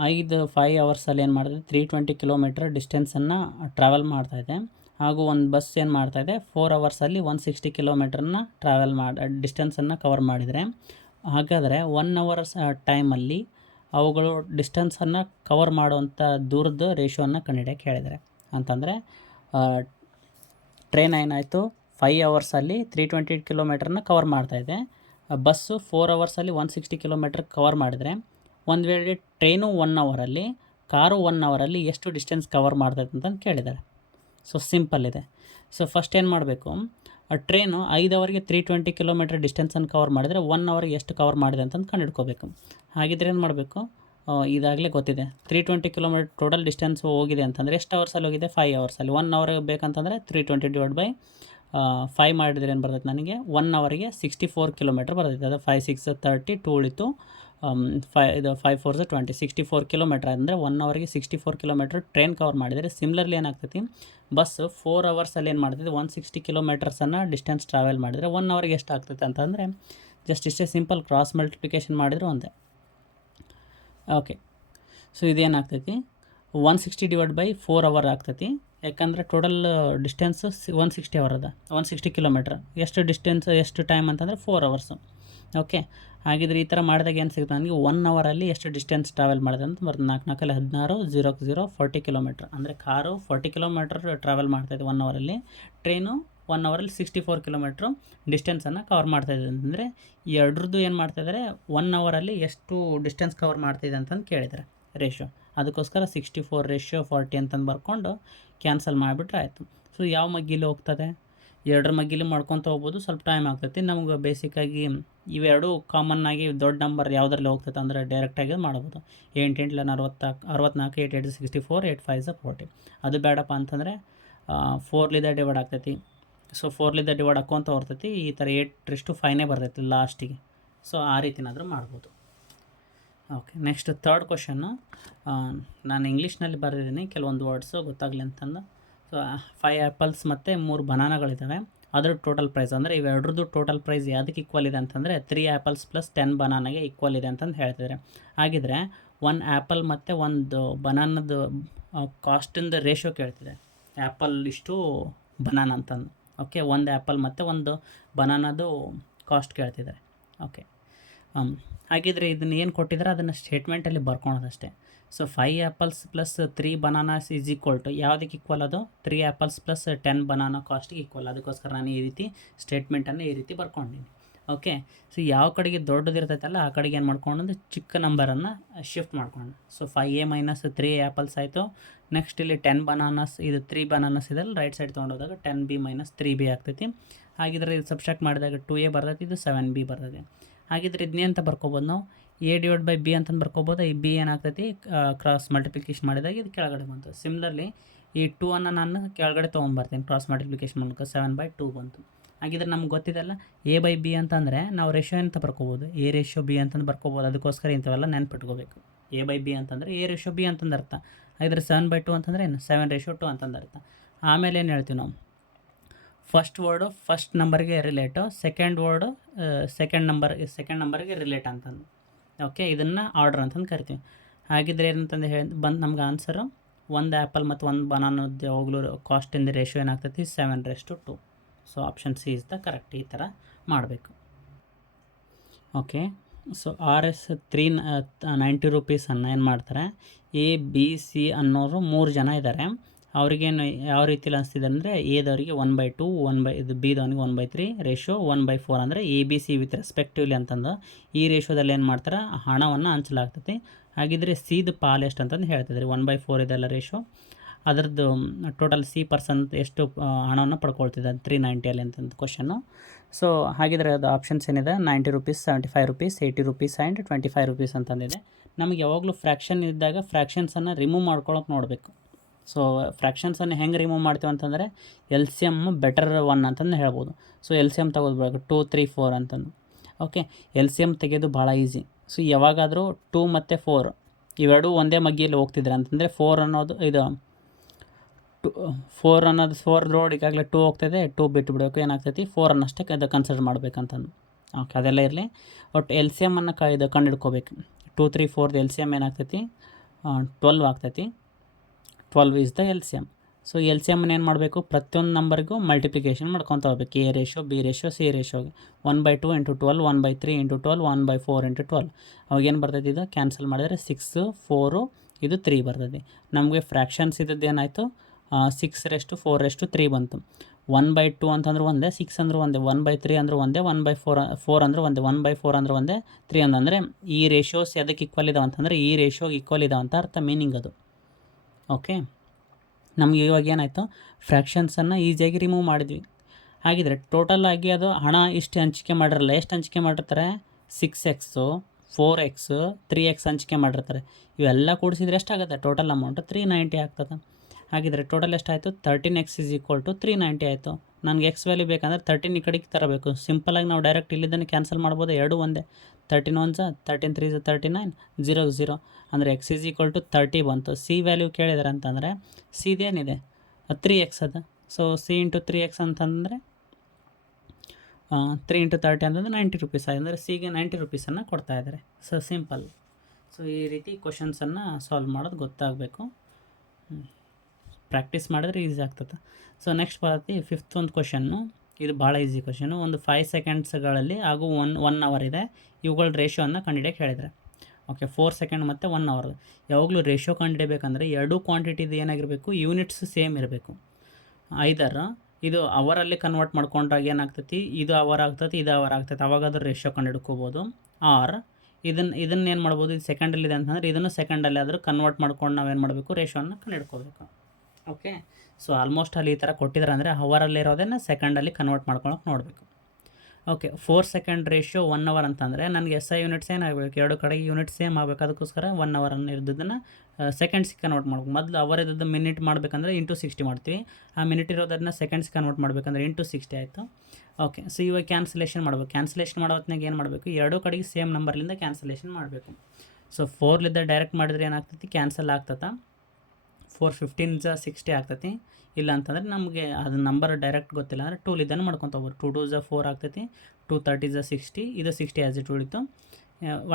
5 ಅವರ್ಸಲ್ಲಿ ಏನು ಮಾಡ್ತದೆ, 320 ಕಿಲೋಮೀಟರ್ ಡಿಸ್ಟೆನ್ಸನ್ನು ಟ್ರಾವೆಲ್ ಮಾಡ್ತಾಯಿದೆ. ಹಾಗೂ ಒಂದು ಬಸ್ ಏನು ಮಾಡ್ತಾಯಿದೆ, 4 ಅವರ್ಸಲ್ಲಿ 160 ಕಿಲೋಮೀಟ್ರನ್ನ ಡಿಸ್ಟೆನ್ಸನ್ನು ಕವರ್ ಮಾಡಿದರೆ, ಹಾಗಾದರೆ 1 ಅವರ್ಸ್ ಟೈಮಲ್ಲಿ ಅವುಗಳು ಡಿಸ್ಟೆನ್ಸನ್ನು ಕವರ್ ಮಾಡುವಂಥ ದೂರದ ರೇಷಿಯೋವನ್ನು ಕಂಡುಹಿಡಿಯೋಕ್ಕೆ ಹೇಳಿದ್ದಾರೆ. ಅಂತಂದರೆ ಟ್ರೈನ್ ಏನಾಯಿತು, 5 ಅವರ್ಸಲ್ಲಿ 320 ಕಿಲೋಮೀಟ್ರನ್ನ ಕವರ್ ಮಾಡ್ತಾಯಿದೆ. ಬಸ್ಸು 4 ಅವರ್ಸಲ್ಲಿ 160 ಕಿಲೋಮೀಟ್ರ್ ಕವರ್ ಮಾಡಿದರೆ, ಒಂದು ವೇಳೆ ಟ್ರೈನು 1 ಅವರಲ್ಲಿ, ಕಾರು 1 ಅವರಲ್ಲಿ ಎಷ್ಟು ಡಿಸ್ಟೆನ್ಸ್ ಕವರ್ ಮಾಡ್ತೈತೆ ಅಂತಂದು ಕೇಳಿದ್ದಾರೆ. ಸೊ ಸಿಂಪಲ್ ಇದೆ. ಸೊ ಫಸ್ಟ್ ಏನು ಮಾಡಬೇಕು, ಟ್ರೈನು 5 ಅವರಿಗೆ 320 ಕಿಲೋಮೀಟ್ರ್ ಡಿಸ್ಟೆನ್ಸನ್ನು ಕವರ್ ಮಾಡಿದರೆ 1 ಅವರಿಗೆ ಎಷ್ಟು ಕವರ್ ಮಾಡಿದೆ ಅಂತಂದು ಕಂಡುಹಿಡ್ಕೋಬೇಕು. ಹಾಗಿದ್ರೆ ಏನು ಮಾಡಬೇಕು, ಇದಾಗಲೇ ಗೊತ್ತಿದೆ 320 ಕಿಲೋಮೀಟ್ರ್ ಟೋಟಲ್ ಡಿಸ್ಟೆನ್ಸ್ ಹೋಗಿದೆ ಅಂತಂದರೆ ಎಷ್ಟು ಅವರ್ಸಲ್ಲಿ ಹೋಗಿದೆ, 5 ಅವರ್ಸಲ್ಲಿ. 1 ಅವರಿಗೆ ಬೇಕಂತಂದರೆ 320 / 5 ಮಾಡಿದರೆ ಏನು ಬರ್ತೈತೆ ನನಗೆ, 1 ಅವರಿಗೆ 64 ಕಿಲೋಮೀಟ್ರ್ ಬರ್ತೈತೆ. ಅದು 5 × 6 = 30, 2 ಉಳಿತು 5 4 = 20, 64 ಕಿಲೋಮೀಟ್ರ್ ಅಂದರೆ 1 ಅವರಿಗೆ 64 ಕಿಲೋಮೀಟ್ರ್ ಟ್ರೈನ್ ಕವರ್ ಮಾಡಿದರೆ, ಸಿಮ್ಲರ್ಲಿ ಏನಾಗ್ತೈತಿ, ಬಸ್ 4 ಅವರ್ಸಲ್ಲಿ ಏನು ಮಾಡ್ತೈತಿ, 160 ಕಿಲೋಮೀಟರ್ಸನ್ನು ಡಿಸ್ಟೆನ್ಸ್ ಟ್ರಾವೆಲ್ ಮಾಡಿದರೆ 1 ಅವರಿಗೆ ಎಷ್ಟು ಆಗ್ತೈತೆ ಅಂತಂದರೆ, ಜಸ್ಟ್ ಇಷ್ಟೇ ಸಿಂಪಲ್ ಕ್ರಾಸ್ ಮಲ್ಟಿಪ್ಲಿಕೇಶನ್ ಮಾಡಿದ್ರು ಒಂದೇ. ಓಕೆ, ಸೊ ಇದೇನಾಗ್ತೈತಿ, 160 / 4 ಅವರ್ ಆಗ್ತೈತಿ. ಯಾಕಂದರೆ ಟೋಟಲ್ ಡಿಸ್ಟೆನ್ಸ್ 160 ಅವರ್ ಅದ, 160 ಕಿಲೋಮೀಟ್ರ್. ಎಷ್ಟು ಡಿಸ್ಟೆನ್ಸ್, ಎಷ್ಟು ಟೈಮ್ ಅಂತಂದರೆ 4 ಅವರ್ಸು. ಓಕೆ, ಹಾಗಿದ್ರೆ ಈ ಥರ ಮಾಡಿದಾಗ ಏನು ಸಿಗುತ್ತೆ ನನಗೆ, 1 ಅವರಲ್ಲಿ ಎಷ್ಟು ಡಿಸ್ಟೆನ್ಸ್ ಟ್ರಾವೆಲ್ ಮಾಡಿದೆ ಅಂತ ಬರ್ತದೆ. 4 × 4 = 16, 0 × 0 = 40 ಕಿಲೋಮೀಟ್ರ್. ಅಂದರೆ ಕಾರು 40 ಕಿಲೋಮೀಟ್ರ್ ಟ್ರಾವೆಲ್ ಮಾಡ್ತಾಯಿದೆ 1 ಅವರಲ್ಲಿ, ಟ್ರೈನು 1 ಅವರಲ್ಲಿ 64 ಕಿಲೋಮೀಟ್ರು ಡಿಸ್ಟೆನ್ಸನ್ನು ಕವರ್ ಮಾಡ್ತಾಯಿದೆ. ಅಂತಂದರೆ ಈ ಎರಡರದ್ದು ಏನು ಮಾಡ್ತಾಯಿದ್ದಾರೆ, 1 ಅವರಲ್ಲಿ ಎಷ್ಟು ಡಿಸ್ಟೆನ್ಸ್ ಕವರ್ ಮಾಡ್ತಿದೆ ಅಂತಂದು ಕೇಳಿದ್ದಾರೆ ರೇಷಿಯೋ. ಅದಕ್ಕೋಸ್ಕರ 64:40 ಅಂತಂದು ಬರ್ಕೊಂಡು ಕ್ಯಾನ್ಸಲ್ ಮಾಡಿಬಿಟ್ರೆ ಆಯಿತು. ಸೊ ಯಾವ ಮಗ್ಗಿಲಿ ಹೋಗ್ತದೆ, ಎರಡರ ಮಗ್ಗಿಲಿ ಮಾಡ್ಕೊತ ಹೋಗ್ಬೋದು, ಸ್ವಲ್ಪ ಟೈಮ್ ಆಗ್ತೈತಿ. ನಮ್ಗೆ ಬೇಸಿಕ್ಕಾಗಿ ಇವೆರಡು ಕಾಮನ್ನಾಗಿ ದೊಡ್ಡ ನಂಬರ್ ಯಾವುದರಲ್ಲಿ ಹೋಗ್ತೈತೆ ಅಂದರೆ ಡೈರೆಕ್ಟಾಗಿ ಮಾಡ್ಬೋದು. 8 × 8 = 64, 8 × 8 = 64, 8 × 5 = 40. ಅದು ಬೇಡಪ್ಪ ಅಂತಂದರೆ 4ಲಿಂದ ಡಿವೈಡ್ ಆಗ್ತೈತಿ. ಸೊ 4ಲಿಂದ ಡಿವೈಡ್ ಹಾಕ್ಕೊಂತ ಬರ್ತೈತಿ. ಈ ಥರ 8:5 ಬರ್ತೈತಿ ಲಾಸ್ಟಿಗೆ. ಸೊ ಆ ರೀತಿನಾದರೂ ಮಾಡ್ಬೋದು. Okay, next third question. ನಾನು ಇಂಗ್ಲೀಷ್ನಲ್ಲಿ ಬರೆದಿದ್ದೀನಿ, ಕೆಲವೊಂದು ವರ್ಡ್ಸು ಗೊತ್ತಾಗಲಿ ಅಂತಂದು. ಸೊ 5 ಆ್ಯಪಲ್ಸ್ ಮತ್ತು 3 ಬನಾನಾಗಳಿದ್ದಾವೆ. ಅದರ ಟೋಟಲ್ ಪ್ರೈಸ್ ಅಂದರೆ ಇವೆರಡ್ರದ್ದು ಟೋಟಲ್ ಪ್ರೈಸ್ ಯಾವುದಕ್ಕೆ ಈಕ್ವಲ್ ಇದೆ ಅಂತಂದರೆ 3 ಆ್ಯಪಲ್ಸ್ + 10 ಬನಾನಾಗೆ ಈಕ್ವಲ್ ಇದೆ ಅಂತಂದು ಹೇಳ್ತಿದ್ದಾರೆ. ಹಾಗಿದ್ರೆ 1 ಆ್ಯಪಲ್ ಮತ್ತು 1 ಬನಾನದ ಕಾಸ್ಟಿಂದ ರೇಷಿಯೋ ಕೇಳ್ತಿದೆ. ಆ್ಯಪಲ್ ಇಷ್ಟು ಬನಾನ ಅಂತಂದು. ಓಕೆ, 1 ಆ್ಯಪಲ್ ಮತ್ತು 1 ಬನಾನದು ಕಾಸ್ಟ್ ಕೇಳ್ತಿದ್ದಾರೆ. ಓಕೆ, ಹಾಗಿದ್ರೆ ಇದನ್ನು ಏನು ಕೊಟ್ಟಿದ್ದಾರೆ ಅದನ್ನು ಸ್ಟೇಟ್ಮೆಂಟಲ್ಲಿ ಬರ್ಕೊಳೋದಷ್ಟೇ. ಸೊ 5 ಆ್ಯಪಲ್ಸ್ + 3 ಬನಾನಾಸ್ = ಯಾವುದಕ್ಕೆ ಈಕ್ವಲ್, ಅದು 3 ಆ್ಯಪಲ್ಸ್ + 10 ಬನಾನಾ ಕಾಸ್ಟಿಗೆ ಈಕ್ವಲ್. ಅದಕ್ಕೋಸ್ಕರ ನಾನು ಈ ರೀತಿ ಸ್ಟೇಟ್ಮೆಂಟನ್ನು ಈ ರೀತಿ ಬರ್ಕೊಂಡಿನಿ. ಓಕೆ, ಸೊ ಯಾವ ಕಡೆಗೆ ದೊಡ್ಡದಿರ್ತೈತಲ್ಲ ಆ ಕಡೆಗೆ ಏನು ಮಾಡ್ಕೊಂಡು ಚಿಕ್ಕ ನಂಬರನ್ನು ಶಿಫ್ಟ್ ಮಾಡ್ಕೊಂಡು. ಸೊ 5A - 3 ಆ್ಯಪಲ್ಸ್ ಆಯಿತು. ನೆಕ್ಸ್ಟ್ ಇಲ್ಲಿ 10 ಬನಾನಾಸ್, ಇದು 3 ಬನಾನಾಸ್ ಇದೆಲ್ಲ ರೈಟ್ ಸೈಡ್ ತೊಗೊಂಡೋದಾಗ 10B - 3B ಆಗ್ತೈತಿ. ಹಾಗಿದ್ರೆ ಇದು ಸಬ್ಸ್ಟ್ರಾಕ್ಟ್ ಮಾಡಿದಾಗ 2A ಬರ್ತೈತಿ, ಇದು 7B ಬರ್ತೈತಿ. ಹಾಗಿದ್ರೆ ಇದನ್ನೇ ಅಂತ ಬರ್ಕೋಬೋದು ನಾವು, A/B ಅಂತಂದು ಬರ್ಕೋಬೋದು. ಈ B ಏನಾಗ್ತೈತಿ, ಕ್ರಾಸ್ ಮಲ್ಟಿಪ್ಲಿಕೇಶನ್ ಮಾಡಿದಾಗ ಇದು ಕೆಳಗಡೆ ಬಂತು. ಸಿಮ್ಲರ್ಲಿ ಈ 2 ಅನ್ನು ನಾನು ಕೆಳಗಡೆ ತೊಗೊಂಬರ್ತೀನಿ ಕ್ರಾಸ್ ಮಲ್ಟಿಪ್ಲಿಕೇಶನ್ ಮೂಲಕ, 7/2 ಬಂತು. ಹಾಗಿದ್ರೆ ನಮ್ಗೆ ಗೊತ್ತಿದೆಲ್ಲ A/B ಅಂತಂದರೆ ನಾವು ರೇಷಿಯೋ ಅಂತ ಬರ್ಕೋಬೋದು, A/B ಅಂತಂದು ಬರ್ಕೋಬೋದು. ಅದಕ್ಕೋಸ್ಕರ ಇಂಥವೆಲ್ಲ ನೆನ್ಪಿಟ್ಕೋಬೇಕು. A/B ಅಂತಂದರೆ A/B ಅಂತಂದು ಅರ್ಥ. ಹಾಗಿದ್ರೆ 7/2 ಅಂತಂದರೆ ಏನು, 7:2 ಅಂತಂದು ಅರ್ಥ. ಆಮೇಲೆ ಏನು ಹೇಳ್ತೀವಿ ನಾವು, ಫಸ್ಟ್ ವರ್ಡು ಫಸ್ಟ್ ನಂಬರ್ಗೆ ರಿಲೇಟು, ಸೆಕೆಂಡ್ ವರ್ಡು ಸೆಕೆಂಡ್ ನಂಬರ್ಗೆ ರಿಲೇಟ್ ಅಂತಂದು. ಓಕೆ, ಇದನ್ನು ಆರ್ಡರ್ ಅಂತಂದು ಕರಿತೀವಿ. ಹಾಗಿದ್ರೆ ಏನಂತಂದು ಬಂದು ನಮ್ಗೆ ಆನ್ಸರು 1 ಆ್ಯಪಲ್ ಮತ್ತು 1 ಬನಾನದ್ದು ಯಾವಾಗಲೂ ಕಾಸ್ಟಿಂದ ರೇಷಿಯೋ ಏನಾಗ್ತೈತಿ, 7:2. So option C is the correct. ಈ ಥರ ಮಾಡಬೇಕು. ಓಕೆ, ಸೊ RS 390 ರೂಪೀಸನ್ನು ಏನು ಮಾಡ್ತಾರೆ, A, B, C ಅನ್ನೋರು 3 ಜನ ಇದ್ದಾರೆ. ಅವ್ರಿಗೇನು ಯಾವ ರೀತಿಲಿ ಅನಿಸ್ತಿದೆ ಅಂದರೆ, ಎದವರಿಗೆ 1/2, ಇದು ಬಿದವನಿಗೆ 1/3, ರೇಷಿಯೋ 1/4 ಅಂದರೆ ABC ವಿತ್ ರೆಸ್ಪೆಕ್ಟಿವ್ಲಿ ಅಂತಂದು ಈ ರೇಷಿಯೋದಲ್ಲಿ ಏನು ಮಾಡ್ತಾರೆ, ಹಣವನ್ನು ಹಂಚಲಾಗ್ತೈತಿ. ಹಾಗಿದ್ರೆ ಸಿದು ಪಾಲು ಎಷ್ಟು ಅಂತಂದು ಹೇಳ್ತಿದ್ರಿ. 1/4 ಇದೆಲ್ಲ ರೇಷಿಯೋ. ಅದರದ್ದು ಟೋಟಲ್ C% ಎಷ್ಟು ಹಣವನ್ನು ಪಡ್ಕೊಳ್ತಿದೆ 390 ಅಂತಂದು ಕ್ವಶನ್ನು. ಸೊ ಹಾಗಿದ್ರೆ ಅದು ಆಪ್ಷನ್ಸ್ ಏನಿದೆ, 90 rupees, 75 rupees, 80 rupees and 25 rupees ಅಂತಂದಿದೆ. ನಮಗೆ ಯಾವಾಗಲೂ ಫ್ರ್ಯಾಕ್ಷನ್ ಇದ್ದಾಗ ಫ್ರ್ಯಾಕ್ಷನ್ಸನ್ನು ರಿಮೂವ್ ಮಾಡ್ಕೊಳಕ್ಕೆ ನೋಡಬೇಕು. ಸೊ ಫ್ರ್ಯಾಕ್ಷನ್ಸನ್ನು ಹೆಂಗೆ ರಿಮೂವ್ ಮಾಡ್ತೀವಿ ಅಂತಂದರೆ L C M better one ಅಂತಂದು ಹೇಳ್ಬೋದು. ಸೊ ಎಲ್ ಸಿ ಎಮ್ ತೆಗೆದುಬಿಡಬೇಕು 2 3 4 ಅಂತಂದು. ಓಕೆ, ಎಲ್ ಸಿ ಎಮ್ ತೆಗೆಯೋದು ಭಾಳ ಈಸಿ. ಸೊ ಯಾವಾಗಾದರೂ 2 ಮತ್ತು 4 ಇವೆರಡೂ ಒಂದೇ ಮಗ್ಗಿಯಲ್ಲಿ ಹೋಗ್ತಿದ್ರೆ ಅಂತಂದರೆ 4 ಅನ್ನೋದು ಇದು 4 ಅನ್ನೋದು 4 ರೋಡ್ ಈಗಾಗಲೇ 2 ಹೋಗ್ತದೆ, 2 ಬಿಟ್ಟು ಬಿಡಬೇಕು, ಏನಾಗ್ತೈತಿ 4 ಅನ್ನಷ್ಟೇ ಅದು ಕನ್ಸಿಡರ್ ಮಾಡ್ಬೇಕಂತಂದು. ಓಕೆ, ಅದೆಲ್ಲ ಇರಲಿ. ಒಟ್ಟು ಎಲ್ ಸಿ ಎಮ್ಮನ್ನು ಕಂಡು ಹಿಡ್ಕೋಬೇಕು. 2 3 4 ಎಲ್ ಸಿ ಎಮ್ ಏನಾಗ್ತೈತಿ 12 ಆಗ್ತೈತಿ. 12 is the L C M. So L C ಎಮ್ಮನ್ನು ಏನು ಮಾಡಬೇಕು, ಪ್ರತಿಯೊಂದು ನಂಬರ್ಗೂ ಮಲ್ಟಿಪ್ಲಿಕೇಶನ್ ಮಾಡ್ಕೊತ ಹೋಗ್ಬೇಕು. A ratio, B ratio, C ರೇಷೋಗೆ 1/2 × 12, 1/3 × 12, 1/4 × 12. ಅವಾಗೇನು ಬರ್ತೈತಿ, ಇದು ಕ್ಯಾನ್ಸಲ್ ಮಾಡಿದರೆ 6 4 ಇದು 3 ಬರ್ತೈತಿ. ನಮಗೆ ಫ್ರ್ಯಾಕ್ಷನ್ಸ್ ಇದ್ದದ್ದು ಏನಾಯಿತು 6/4/3 ಬಂತು. 1/2 ಅಂತಂದ್ರೆ ಒಂದೇ, 6 ಅಂದ್ರೆ ಒಂದೇ, 1/3 ಅಂದ್ರೆ ಒಂದೇ, 1/4 ಅಂದ್ರೆ ಒಂದೇ, 1/4 ಅಂದ್ರೆ ಒಂದೇ, 3 ಅಂತಂದರೆ ಈ ರೇಷೋಸ್ ಎದಕ್ಕೆ ಈಕ್ವಲ್ ಇದಾವೆ ಅಂತಂದರೆ ಈ ರೇಷೋಗೆ ಈಕ್ವಲ್ ಇದಾವೆ ಅಂತ ಅರ್ಥ, ಮೀನಿಂಗ್ ಅದು. ಓಕೆ, ನಮಗೆ ಇವಾಗ ಏನಾಯಿತು, ಫ್ರ್ಯಾಕ್ಷನ್ಸನ್ನು ಈಸಿಯಾಗಿ ರಿಮೂವ್ ಮಾಡಿದ್ವಿ. ಹಾಗಿದ್ರೆ ಟೋಟಲ್ ಆಗಿ ಅದು ಹಣ ಇಷ್ಟು ಹಂಚಿಕೆ ಮಾಡಿರಲ್ಲ. ಎಷ್ಟು ಹಂಚಿಕೆ ಮಾಡಿರ್ತಾರೆ, 6x 4x 3x ಹಂಚಿಕೆ ಮಾಡಿರ್ತಾರೆ. ಇವೆಲ್ಲ ಕೂಡಿಸಿದ್ರೆ ಎಷ್ಟಾಗುತ್ತೆ ಟೋಟಲ್ ಅಮೌಂಟ್ 390 ಆಗ್ತದೆ. ಹಾಗಿದ್ರೆ ಟೋಟಲ್ ಎಷ್ಟಾಯಿತು, 13x = 390 ಆಯಿತು. ನನಗೆ ಎಕ್ಸ್ ವ್ಯಾಲ್ಯೂ ಬೇಕಂದ್ರೆ 13 ಈ ಕಡೆಗೆ ತರಬೇಕು. ಸಿಂಪಲಾಗಿ ನಾವು ಡೈರೆಕ್ಟ್ ಇಲ್ಲಿದ್ದನ್ನು ಕ್ಯಾನ್ಸಲ್ ಮಾಡ್ಬೋದು, ಎರಡು ಒಂದೇ. 13 1 13 3 39 0 0 ಅಂದರೆ x = 30 ಬಂತು. ಸಿ ವ್ಯಾಲ್ಯೂ ಕೇಳಿದಾರೆ ಅಂತಂದರೆ ಸಿದೇನಿದೆ 3x ಅದ. ಸೊ ಸಿ × 3x ಅಂತಂದರೆ 3 × 30 ಅಂತಂದರೆ 90 ರೂಪೀಸ್ ಆಗಿದೆ. ಅಂದರೆ ಸಿಗೆ 90 ರೂಪೀಸನ್ನು ಕೊಡ್ತಾ ಇದ್ದಾರೆ. So simple. ಸೊ ಈ ರೀತಿ ಕ್ವಶನ್ಸನ್ನು ಸಾಲ್ವ್ ಮಾಡೋದು ಗೊತ್ತಾಗಬೇಕು. ಪ್ರಾಕ್ಟೀಸ್ ಮಾಡಿದ್ರೆ ಈಸಿ ಆಗ್ತದೆ. ಸೊ ನೆಕ್ಸ್ಟ್ ಬರುತ್ತೆ 5th ಒಂದು ಕ್ವಶನ್ನು. ಇದು ಭಾಳ ಈಸಿ ಕ್ವಶನು. ಒಂದು 5 ಸೆಕೆಂಡ್ಸ್ಗಳಲ್ಲಿ ಹಾಗೂ 1 ಅವರ್ ಇದೆ. ಇವುಗಳ ರೇಷೋವನ್ನು ಕಂಡುಹಿಡಿಯೋಕ್ಕೆ ಹೇಳಿದರೆ. ಓಕೆ, 4 ಸೆಕೆಂಡ್ ಮತ್ತು 1 ಅವರ್. ಯಾವಾಗಲೂ ರೇಷೋ ಕಂಡುಹಿಡಿಯಬೇಕಂದ್ರೆ ಎರಡೂ ಕ್ವಾಂಟಿಟಿದು ಏನಾಗಿರಬೇಕು, ಯೂನಿಟ್ಸ್ ಸೇಮ್ ಇರಬೇಕು. ಐದರ್ ಇದು ಅವರಲ್ಲಿ ಕನ್ವರ್ಟ್ ಮಾಡ್ಕೊಂಡಾಗ ಏನಾಗ್ತೈತಿ, ಇದು ಅವರ್ ಆಗ್ತೈತಿ, ಇದು ಅವರ್ ಆಗ್ತೈತಿ, ಅವಾಗಾದ್ರೂ ರೇಷೋ ಕಂಡು ಹಿಡ್ಕೋಬೋದು. ಆರ್ ಇದನ್ನು ಏನು ಮಾಡ್ಬೋದು, ಇದು ಸೆಕೆಂಡಲ್ಲಿದೆ ಅಂತಂದರೆ ಇದನ್ನು ಸೆಕೆಂಡಲ್ಲಿ ಆದರೂ ಕನ್ವರ್ಟ್ ಮಾಡ್ಕೊಂಡು ನಾವೇನು ಮಾಡಬೇಕು, ರೇಷೋವನ್ನು ಕಂಡು ಹಿಡ್ಕೋಬೇಕು. ಓಕೆ, ಸೊ ಆಲ್ಮೋಸ್ಟ್ ಅಲ್ಲಿ ಈ ಥರ ಕೊಟ್ಟಿದ್ದಾರೆ ಅಂದರೆ ಅವರಲ್ಲಿರೋದನ್ನು ಸೆಕೆಂಡಲ್ಲಿ ಕನ್ವರ್ಟ್ ಮಾಡ್ಕೊಳಕ್ಕೆ ನೋಡಬೇಕು. ಓಕೆ, 4 ಸೆಕೆಂಡ್ ರೇಷಿಯೋ 1 ಅವರ್ ಅಂತಂದರೆ ನನಗೆ ಎಸ್ ಐ ಯೂನಿಟ್ಸ್ ಏನಾಗಬೇಕು, ಎರಡು ಕಡೆಗೆ ಯೂನಿಟ್ ಸೇಮ್ ಆಗಬೇಕು. ಅದಕ್ಕೋಸ್ಕರ 1 ಅವರನ್ನು ಇರೋದನ್ನು ಸೆಕೆಂಡ್ಸ್ಗೆ ಕನ್ವರ್ಟ್ ಮಾಡ್ಬೇಕು. ಮೊದಲು ಅವರ್ ಇದ್ದದ್ದು ಮಿನಿಟ್ ಮಾಡಬೇಕಂದ್ರೆ ಇಂಟು 60 ಮಾಡ್ತೀವಿ. ಆ ಮಿನಿಟ್ ಇರೋದನ್ನು ಸೆಕೆಂಡ್ಸ್ ಕನ್ವರ್ಟ್ ಮಾಡಬೇಕಂದ್ರೆ ಇಂಟು 60 ಆಯಿತು. ಓಕೆ, ಸೊ ಇವಾಗ ಕ್ಯಾನ್ಸಲೇಷನ್ ಮಾಡಬೇಕು. ಕ್ಯಾನ್ಸಲೇಷನ್ ಮಾಡೋ ಹೊತ್ತಿನಾಗ ಏನು ಮಾಡಬೇಕು, ಎರಡೂ ಕಡೆಗೆ ಸೇಮ್ ನಂಬರ್ಲಿಂದ ಕ್ಯಾನ್ಸಲೇಷನ್ ಮಾಡಬೇಕು. ಸೊ 4ಲಿಂದ ಡೈರೆಕ್ಟ್ ಮಾಡಿದ್ರೆ ಏನಾಗ್ತೈತಿ, ಕ್ಯಾನ್ಸಲ್ ಆಗ್ತದೆ. 4 15 60 ಆಗ್ತೈತಿ. ಇಲ್ಲ ಅಂತಂದರೆ ನಮಗೆ ಅದು ನಂಬರ್ ಡೈರೆಕ್ಟ್ ಗೊತ್ತಿಲ್ಲ ಅಂದರೆ 2ಲಿದ್ದನ್ನು ಮಾಡ್ಕೊತ ಹೋಗ್ಬೋದು. 2 2 4 ಆಗ್ತೈತಿ. 2 30 60. ಇದು 60 ಆ್ಯಸ್ ಇಟ್ ಉಳಿತು.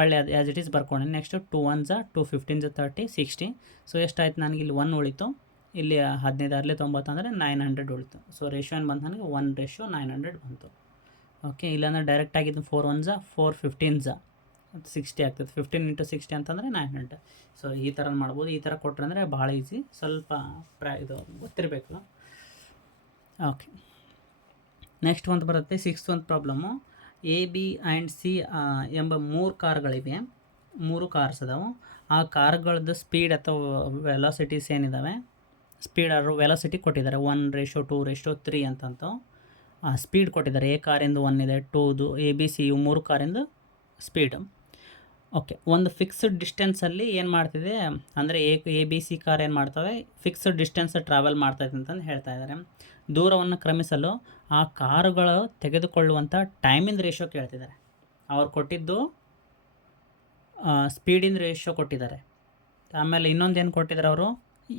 ಒಳ್ಳೆ ಅದು ಆ್ಯಸ್ ಇಟ್ ಈಸ್ ಬರ್ಕೊಂಡು ನೆಕ್ಸ್ಟ್ 2 1 2 15 30 60. ಸೊ ಎಷ್ಟಾಯ್ತು, ನನಗೆ ಇಲ್ಲಿ 1 ಉಳಿತು. ಇಲ್ಲಿ 15 6 90 ಅಂದರೆ 900 ಉಳಿತು. ಸೊ ರೇಷೋ ಏನು ಬಂತು ನನಗೆ 1:900 ಬಂತು. ಓಕೆ, ಇಲ್ಲಾಂದರೆ ಡೈರೆಕ್ಟ್ ಆಗಿದ್ದು 4 1 4 15 60 ಆಗ್ತದೆ. 15 × 60 ಅಂತಂದರೆ 900. ಸೊ ಈ ಥರ ಮಾಡ್ಬೋದು. ಈ ಥರ ಕೊಟ್ಟರೆ ಅಂದರೆ ಭಾಳ ಈಸಿ. ಸ್ವಲ್ಪ ಇದು ಗೊತ್ತಿರಬೇಕು. ಓಕೆ, ನೆಕ್ಸ್ಟ್ ಒಂದು ಬರುತ್ತೆ 6th ಒಂದು problem. A B and C ಎಂಬ 3 ಕಾರ್ಗಳಿವೆ. 3 ಕಾರ್ಸ್ ಅದಾವೆ. ಆ ಕಾರ್ಗಳದ್ದು ಸ್ಪೀಡ್ ಅಥವಾ ವೆಲಾಸಿಟೀಸ್ ಏನಿದ್ದಾವೆ, ಸ್ಪೀಡ್ ಆರು ವೆಲಾಸಿಟಿ ಕೊಟ್ಟಿದ್ದಾರೆ 1:2:3 ಅಂತಂತು ಸ್ಪೀಡ್ ಕೊಟ್ಟಿದ್ದಾರೆ. ಎ ಕಾರಿಂದ 1 ಇದೆ, 2ದು ಎ ಬಿ ಸಿ ಇವು 3 ಕಾರಿಂದ ಸ್ಪೀಡು. ಓಕೆ, ಒಂದು ಫಿಕ್ಸ್ಡ್ ಡಿಸ್ಟೆನ್ಸಲ್ಲಿ ಏನು ಮಾಡ್ತಿದೆ ಅಂದರೆ ಎ ಬಿ ಸಿ ಕಾರ್ ಏನು ಮಾಡ್ತವೆ, ಫಿಕ್ಸ್ಡ್ ಡಿಸ್ಟೆನ್ಸ್ ಟ್ರಾವೆಲ್ ಮಾಡ್ತೈತೆ ಅಂತಂದು ಹೇಳ್ತಾ ಇದ್ದಾರೆ. ದೂರವನ್ನು ಕ್ರಮಿಸಲು ಆ ಕಾರುಗಳು ತೆಗೆದುಕೊಳ್ಳುವಂಥ ಟೈಮಿಂದ ರೇಷೋ ಕೇಳ್ತಿದ್ದಾರೆ. ಅವ್ರು ಕೊಟ್ಟಿದ್ದು ಸ್ಪೀಡಿಂದ ರೇಷೋ ಕೊಟ್ಟಿದ್ದಾರೆ. ಆಮೇಲೆ ಇನ್ನೊಂದು ಏನು ಕೊಟ್ಟಿದ್ದಾರೆ ಅವರು,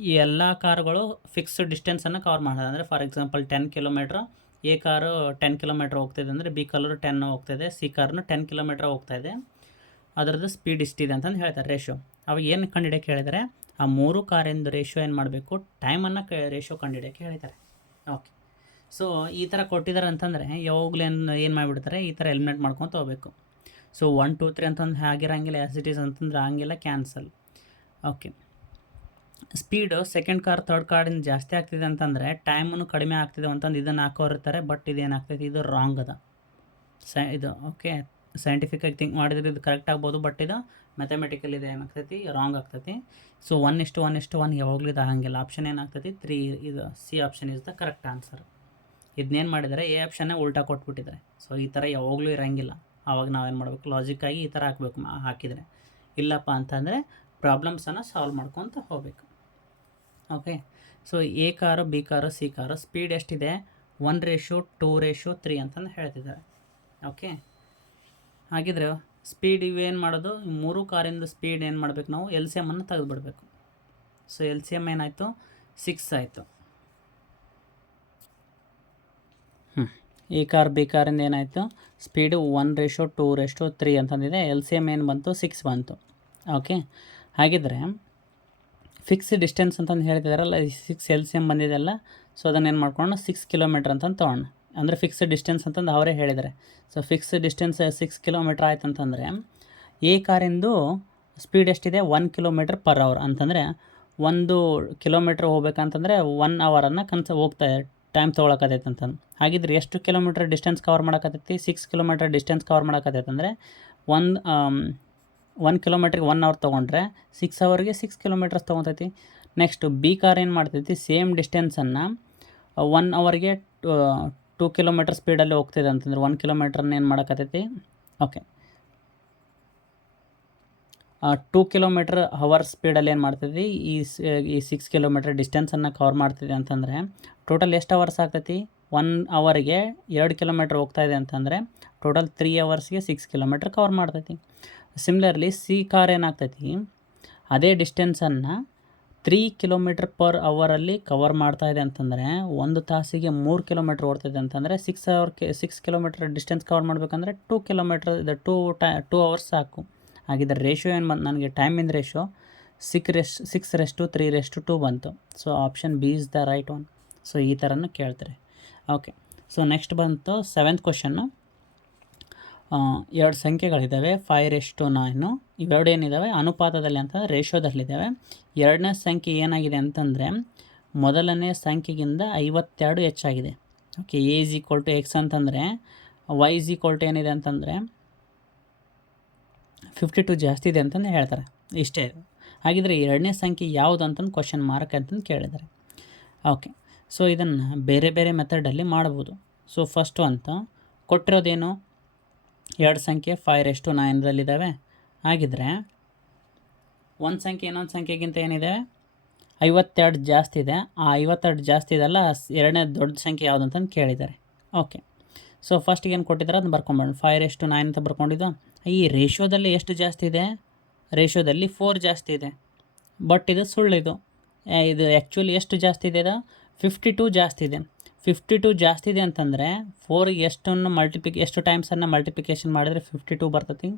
ಈ ಎಲ್ಲ ಕಾರುಗಳು ಫಿಕ್ಸ್ಡ್ ಡಿಸ್ಟೆನ್ಸನ್ನು ಕವರ್ ಮಾಡ್ತಾರೆ. ಅಂದರೆ for example 10 kilometre A car 10 kilometre ಹೋಗ್ತಾಯಿದೆ ಅಂದರೆ ಬಿ ಕಾರು 10 ಹೋಗ್ತಾಯಿದೆ, ಸಿ ಕಾರ್ನು 10 ಕಿಲೋಮೀಟ್ರ್ ಹೋಗ್ತಾಯಿದೆ. ಅದರದ್ದು ಸ್ಪೀಡ್ ಇಷ್ಟಿದೆ ಅಂತಂದು ಹೇಳ್ತಾರೆ ರೇಷೋ. ಅವಾಗ ಏನು ಕಂಡುಹಿಡಿಯೋಕ್ಕೆ ಹೇಳಿದರೆ ಆ 3 ಕಾರಿಂದ ರೇಷೋ ಏನು ಮಾಡಬೇಕು, ಟೈಮನ್ನು ರೇಷೋ ಕಂಡುಹಿಡಿಯೋಕ್ಕೆ ಹೇಳಿದ್ದಾರೆ. ಓಕೆ, ಸೊ ಈ ಥರ ಕೊಟ್ಟಿದ್ದಾರೆ ಅಂತಂದರೆ ಯಾವಾಗಲೂ ಏನು ಮಾಡಿಬಿಡ್ತಾರೆ, ಈ ಥರ ಎಲಿಮಿನೇಟ್ ಮಾಡ್ಕೊತ ಹೋಗಬೇಕು. ಸೊ 1 2 3 ಅಂತಂದು ಆಗಿರಂಗಿಲ್ಲ, ಆ್ಯಸ್ ಇಟ್ ಈಸ್ ಅಂತಂದ್ರೆ ಹಂಗಿಲ್ಲ, cancel. Okay, speed second car third ಕಾರಿಂದ ಜಾಸ್ತಿ ಆಗ್ತಿದೆ ಅಂತಂದರೆ ಟೈಮನ್ನು ಕಡಿಮೆ ಆಗ್ತಿದೆ ಅಂತಂದು ಇದನ್ನು ಹಾಕೋರಿರ್ತಾರೆ. ಬಟ್ ಇದೇನಾಗ್ತೈತಿ, ಇದು ರಾಂಗ್ ಅದ. ಇದು ಓಕೆ, ಸೈಂಟಿಫಿಕಾಗಿ ಥಿಂಕ್ ಮಾಡಿದ್ರೆ ಇದು ಕರೆಕ್ಟ್ ಆಗ್ಬೋದು. ಬಟ್ ಇದು ಮ್ಯಾಥಮೆಟಿಕಲ್ ಇದು ಏನಾಗ್ತೈತಿ, ರಾಂಗ್ ಆಗ್ತೈತಿ. ಸೊ 1:1:1 ಯಾವಾಗಲೂ ಇದು ಆಗಂಗಿಲ್ಲ. ಆಪ್ಷನ್ ಏನಾಗ್ತೈತಿ 3. ಇದು C option is the correct answer. ಇದನ್ನೇನು ಮಾಡಿದ್ದಾರೆ, ಎ ಆಪ್ಷನ್ನೇ ಉಲ್ಟಾ ಕೊಟ್ಬಿಟ್ಟಿದ್ದಾರೆ. ಸೊ ಈ ಥರ ಯಾವಾಗಲೂ ಇರೋಂಗಿಲ್ಲ. ಆವಾಗ ನಾವೇನು ಮಾಡಬೇಕು, ಲಾಜಿಕ್ಕಾಗಿ ಈ ಥರ ಹಾಕಬೇಕು. ಹಾಕಿದರೆ ಇಲ್ಲಪ್ಪ ಅಂತಂದರೆ ಪ್ರಾಬ್ಲಮ್ಸನ್ನು ಸಾಲ್ವ್ ಮಾಡ್ಕೊತ ಹೋಗಬೇಕು. Okay, so A car, B car, C car speed ಎಷ್ಟಿದೆ 1:2:3 ಅಂತಂದು ಹೇಳ್ತಿದ್ದಾರೆ. ಓಕೆ, ಹಾಗಿದ್ರೆ ಸ್ಪೀಡ್ ಇವೇನು ಮಾಡೋದು, 3 ಕಾರಿಂದ ಸ್ಪೀಡ್ ಏನು ಮಾಡಬೇಕು ನಾವು ಎಲ್ ಸಿ ಎಮ್ಮನ್ನು ತೆಗೆದುಬಿಡ್ಬೇಕು. ಸೊ ಎಲ್ ಸಿ ಎಮ್ ಏನಾಯಿತು 6 ಆಯಿತು. ಈ ಕಾರ್ ಬಿ ಕಾರಿಂದ ಏನಾಯಿತು ಸ್ಪೀಡು 1:2:3 ಅಂತಂದಿದೆ. ಎಲ್ ಸಿ ಎಮ್ ಏನು ಬಂತು 6 ಬಂತು. ಓಕೆ, ಹಾಗಿದ್ರೆ ಫಿಕ್ಸ್ ಡಿಸ್ಟೆನ್ಸ್ ಅಂತಂದು ಹೇಳ್ತಿದಾರಲ್ಲ, 6 ಎಲ್ ಸಿ ಎಮ್ ಬಂದಿದೆಲ್ಲ. ಸೊ ಅದನ್ನೇನು ಮಾಡ್ಕೊಂಡು 6 ಕಿಲೋಮೀಟ್ರ್ ಅಂತಂದು ತೊಗೊಂಡು, ಅಂದರೆ ಫಿಕ್ಸ್ಡ್ ಡಿಸ್ಟೆನ್ಸ್ ಅಂತಂದು ಅವರೇ ಹೇಳಿದ್ದಾರೆ. ಸೊ ಫಿಕ್ಸ್ಡ್ ಡಿಸ್ಟೆನ್ಸ್ 6 ಕಿಲೋಮೀಟ್ರ್ ಆಯ್ತು ಅಂತಂದರೆ ಎ ಕಾರಿಂದು ಸ್ಪೀಡ್ ಎಷ್ಟಿದೆ 1 km/h ಅಂತಂದರೆ 1 ಕಿಲೋಮೀಟ್ರ್ ಹೋಗ್ಬೇಕಂತಂದರೆ 1 ಅವರನ್ನು ಹೋಗ್ತಾ ಟೈಮ್ ತೊಗೊಳಕತ್ತೈತೆ ಅಂತಂದು. ಹಾಗಿದ್ರೆ ಎಷ್ಟು ಕಿಲೋಮೀಟ್ರ್ ಡಿಸ್ಟೆನ್ಸ್ ಕವರ್ ಮಾಡೋಕತ್ತೈತಿ, 6 ಕಿಲೋಮೀಟ್ರ್ ಡಿಸ್ಟೆನ್ಸ್ ಕವರ್ ಮಾಡೋಕತ್ತೈತೆ ಅಂದರೆ 1 ಕಿಲೋಮೀಟ್ರಿಗೆ 1 ಅವರ್ ತೊಗೊಂಡ್ರೆ 6 ಅವರ್ಗೆ 6 ಕಿಲೋಮೀಟರ್ಸ್ ತೊಗೊತೈತಿ. ನೆಕ್ಸ್ಟು ಬಿ ಕಾರ್ ಏನು ಮಾಡ್ತೈತಿ, ಸೇಮ್ ಡಿಸ್ಟೆನ್ಸನ್ನು 1 ಅವರ್ಗೆ 2 ಕಿಲೋಮೀಟರ್ ಸ್ಪೀಡಲ್ಲಿ ಹೋಗ್ತಿದೆ ಅಂತಂದ್ರೆ 1 ಕಿಲೋಮೀಟ್ರನ್ನ ಏನು ಮಾಡೋಕತ್ತೈತಿ, ಓಕೆ 2 km/h ಸ್ಪೀಡಲ್ಲಿ ಏನು ಮಾಡ್ತೈತಿ, ಈ 6 ಕಿಲೋಮೀಟ್ರ್ ಡಿಸ್ಟೆನ್ಸನ್ನು ಕವರ್ ಮಾಡ್ತಿದೆ ಅಂತಂದರೆ ಟೋಟಲ್ ಎಷ್ಟು ಅವರ್ಸ್ ಆಗ್ತೈತಿ, 1 ಅವರ್ಗೆ 2 ಕಿಲೋಮೀಟ್ರ್ ಹೋಗ್ತಾಯಿದೆ ಅಂತಂದರೆ ಟೋಟಲ್ 3 ಅವರ್ಸ್ಗೆ 6 ಕಿಲೋಮೀಟ್ರ್ ಕವರ್ ಮಾಡ್ತೈತಿ. ಸಿಮಿಲರ್ಲಿ ಸಿ ಕಾರ್ ಏನಾಗ್ತೈತಿ, ಅದೇ ಡಿಸ್ಟೆನ್ಸನ್ನು 3 km/h ಕವರ್ ಮಾಡ್ತಾಯಿದೆ ಅಂತಂದರೆ 1 ತಾಸಿಗೆ 3 ಕಿಲೋಮೀಟ್ರ್ ಓಡ್ತಿದೆ ಅಂತಂದರೆ 6 ಕಿಲೋಮೀಟ್ರ್ ಡಿಸ್ಟೆನ್ಸ್ ಕವರ್ ಮಾಡಬೇಕಂದ್ರೆ 2 ಕಿಲೋಮೀಟ್ರ್ ಇದು 2 ಅವರ್ಸ್ ಸಾಕು. ಹಾಗಿದ್ರೆ ರೇಷಿಯೋ ಏನು ಬಂತು ನನಗೆ, ಟೈಮಿಂದ ರೇಷಿಯೋ 6:3:2 ಬಂತು. So option B is the right one. So ಈ ಥರನೂ ಕೇಳ್ತಾರೆ. ಓಕೆ, ಸೊ ನೆಕ್ಸ್ಟ್ ಬಂತು 7th ಕ್ವಶನ್ನು. 2 ಸಂಖ್ಯೆಗಳಿದ್ದಾವೆ 5:9. ಇವೆರಡು ಏನಿದ್ದಾವೆ ಅನುಪಾತದಲ್ಲಿ ಅಂತಂದರೆ ರೇಷಿಯೋದಲ್ಲಿದ್ದಾವೆ. ಎರಡನೇ ಸಂಖ್ಯೆ ಏನಾಗಿದೆ ಅಂತಂದರೆ ಮೊದಲನೇ ಸಂಖ್ಯೆಗಿಂತ 52 ಹೆಚ್ಚಾಗಿದೆ. Okay, A is equal to X ಅಂತಂದರೆ ವೈ ಇಸ್ ಈಕ್ವಲ್ ಟು ಏನಿದೆ ಅಂತಂದರೆ 52 ಜಾಸ್ತಿ ಇದೆ ಅಂತಂದು ಹೇಳ್ತಾರೆ. ಇಷ್ಟೇ. ಹಾಗಿದ್ರೆ ಎರಡನೇ ಸಂಖ್ಯೆ ಯಾವುದು ಅಂತಂದು ಕ್ವಶನ್ ಮಾರ್ಕ್ ಅಂತಂದು ಕೇಳಿದ್ದಾರೆ. ಓಕೆ, ಸೊ ಇದನ್ನು ಬೇರೆ ಬೇರೆ ಮೆಥಡಲ್ಲಿ ಮಾಡ್ಬೋದು. ಸೊ ಫಸ್ಟು ಅಂತ ಕೊಟ್ಟಿರೋದೇನು, 2 ಸಂಖ್ಯೆ 5:9 ಹಾಗಿದ್ರೆ ಒಂದು ಸಂಖ್ಯೆ ಇನ್ನೊಂದು ಸಂಖ್ಯೆಗಿಂತ ಏನಿದೆ 52 ಜಾಸ್ತಿ ಇದೆ. ಆ 52 ಜಾಸ್ತಿ ಇದೆಲ್ಲ ಎರಡನೇ ದೊಡ್ಡ ಸಂಖ್ಯೆ ಯಾವುದು ಅಂತಂದು ಕೇಳಿದ್ದಾರೆ. ಓಕೆ, ಸೊ ಫಸ್ಟಿಗೆ ಏನು ಕೊಟ್ಟಿದ್ದಾರೆ ಅದನ್ನು ಬರ್ಕೊಂಬೇಡ, 5:9 ಅಂತ ಬರ್ಕೊಂಡಿದ್ದು. ಈ ರೇಷಿಯೋದಲ್ಲಿ ಎಷ್ಟು ಜಾಸ್ತಿ ಇದೆ, ರೇಷಿಯೋದಲ್ಲಿ 4 ಜಾಸ್ತಿ ಇದೆ. ಬಟ್ ಇದು ಸುಳ್ಳಿದು. ಇದು ಆ್ಯಕ್ಚುಲಿ ಎಷ್ಟು ಜಾಸ್ತಿ ಇದೆ, ಇದು 52 ಜಾಸ್ತಿ ಇದೆ. 52 ಜಾಸ್ತಿ ಇದೆ ಅಂತಂದರೆ 4ಗೆ ಎಷ್ಟು ಟೈಮ್ಸನ್ನು ಮಲ್ಟಿಪ್ಲಿಕೇಶನ್ ಮಾಡಿದರೆ 52 ಬರ್ತೈತಿ.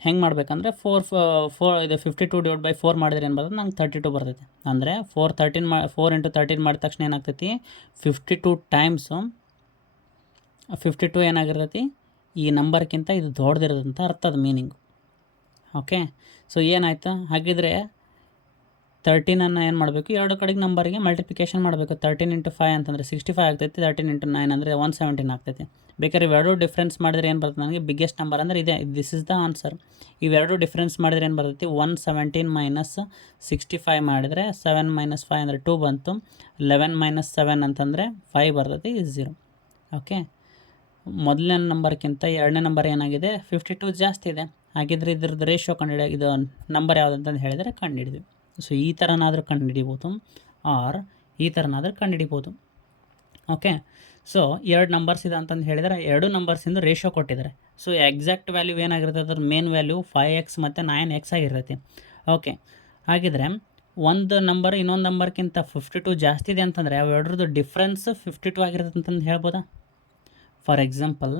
ಹೆಂಗೆ ಮಾಡಬೇಕಂದ್ರೆ 4 ಇದು 52/4 ಮಾಡಿದ್ರೆ ಏನು ಬರ್ತದೆ, ನಂಗೆ 32 ಬರ್ತೈತಿ. ಅಂದರೆ 4 × 13 ಮಾಡಿದ ತಕ್ಷಣ ಏನಾಗ್ತೈತಿ 52 ಟೈಮ್ಸು 52 ಏನಾಗಿರ್ತೈತಿ, ಈ ನಂಬರ್ಗಿಂತ ಇದು ದೊಡ್ಡದಿರೋದಂತ ಅರ್ಥದ ಮೀನಿಂಗು. ಓಕೆ, ಸೊ ಏನಾಯ್ತು, ಹಾಗಿದ್ರೆ 13ಅನ್ನು ಏನು ಮಾಡಬೇಕು, ಎರಡು ಕಡೆಗೆ ನಂಬರಿಗೆ ಮಲ್ಟಿಪ್ಲಿಕೇಶನ್ ಮಾಡಬೇಕು. 13 × 5 ಅಂತಂದರೆ 65 ಆಗ್ತೈತಿ. 13 × 9 ಅಂದರೆ 117 ಆಗ್ತೈತಿ. ಬೇಕಾದ್ರೆ ಇವೆರಡು ಡಿಫ್ರೆನ್ಸ್ ಮಾಡಿದ್ರೆ ಏನು ಬರ್ತದೆ, ನನಗೆ ಬಿಗ್ಗೆಸ್ಟ್ ನಂಬರ್ ಅಂದರೆ ಇದೆ, ದಿಸ್ ಇಸ್ ದ ಆನ್ಸರ್. ಇವೆರಡು ಡಿಫ್ರೆನ್ಸ್ ಮಾಡಿದ್ರೆ ಏನು ಬರ್ತೈತಿ, 117 - 65 ಮಾಡಿದರೆ 7 - 5 ಅಂದರೆ 2 ಬಂತು. 11 - 7 ಅಂತಂದರೆ 5 ಬರ್ತೈತಿ, 0. ಓಕೆ, ಮೊದಲನೇ ನಂಬರ್ಗಿಂತ ಎರಡನೇ ನಂಬರ್ ಏನಾಗಿದೆ 52 ಜಾಸ್ತಿ ಇದೆ. ಹಾಗಿದ್ರೆ ಇದ್ರದ್ದು ರೇಷಿಯೋ ಇದು ನಂಬರ್ ಯಾವುದು ಅಂತಂದು ಹೇಳಿದರೆ ಕಂಡುಹಿಡಿದ್ವಿ. ಸೊ ಈ ಥರನಾದರೂ ಕಂಡುಹಿಡಿಬೋದು, ಆರ್ ಈ ಥರನಾದರೂ ಕಂಡುಹಿಡಿಬೋದು. ಓಕೆ, ಸೊ 2 ನಂಬರ್ಸ್ ಇದೆ ಅಂತಂದು ಹೇಳಿದರೆ 2 ನಂಬರ್ಸಿಂದು ರೇಷಿಯೋ ಕೊಟ್ಟಿದ್ದಾರೆ. ಸೊ ಎಕ್ಸಾಕ್ಟ್ ವ್ಯಾಲ್ಯೂ ಏನಾಗಿರ್ತದೆ, ಅದ್ರ ಮೇನ್ ವ್ಯಾಲ್ಯೂ 5x ಮತ್ತು 9x ಆಗಿರ್ತೈತಿ. ಓಕೆ, ಹಾಗಿದ್ರೆ ಒಂದು ನಂಬರ್ ಇನ್ನೊಂದು ನಂಬರ್ಗಿಂತ 52 ಜಾಸ್ತಿ ಇದೆ ಅಂತಂದರೆ ಅವೆರಡ್ರದ್ದು ಡಿಫ್ರೆನ್ಸ್ 52 ಆಗಿರ್ತದೆ ಅಂತಂದು ಹೇಳ್ಬೋದಾ. ಫಾರ್ ಎಕ್ಸಾಂಪಲ್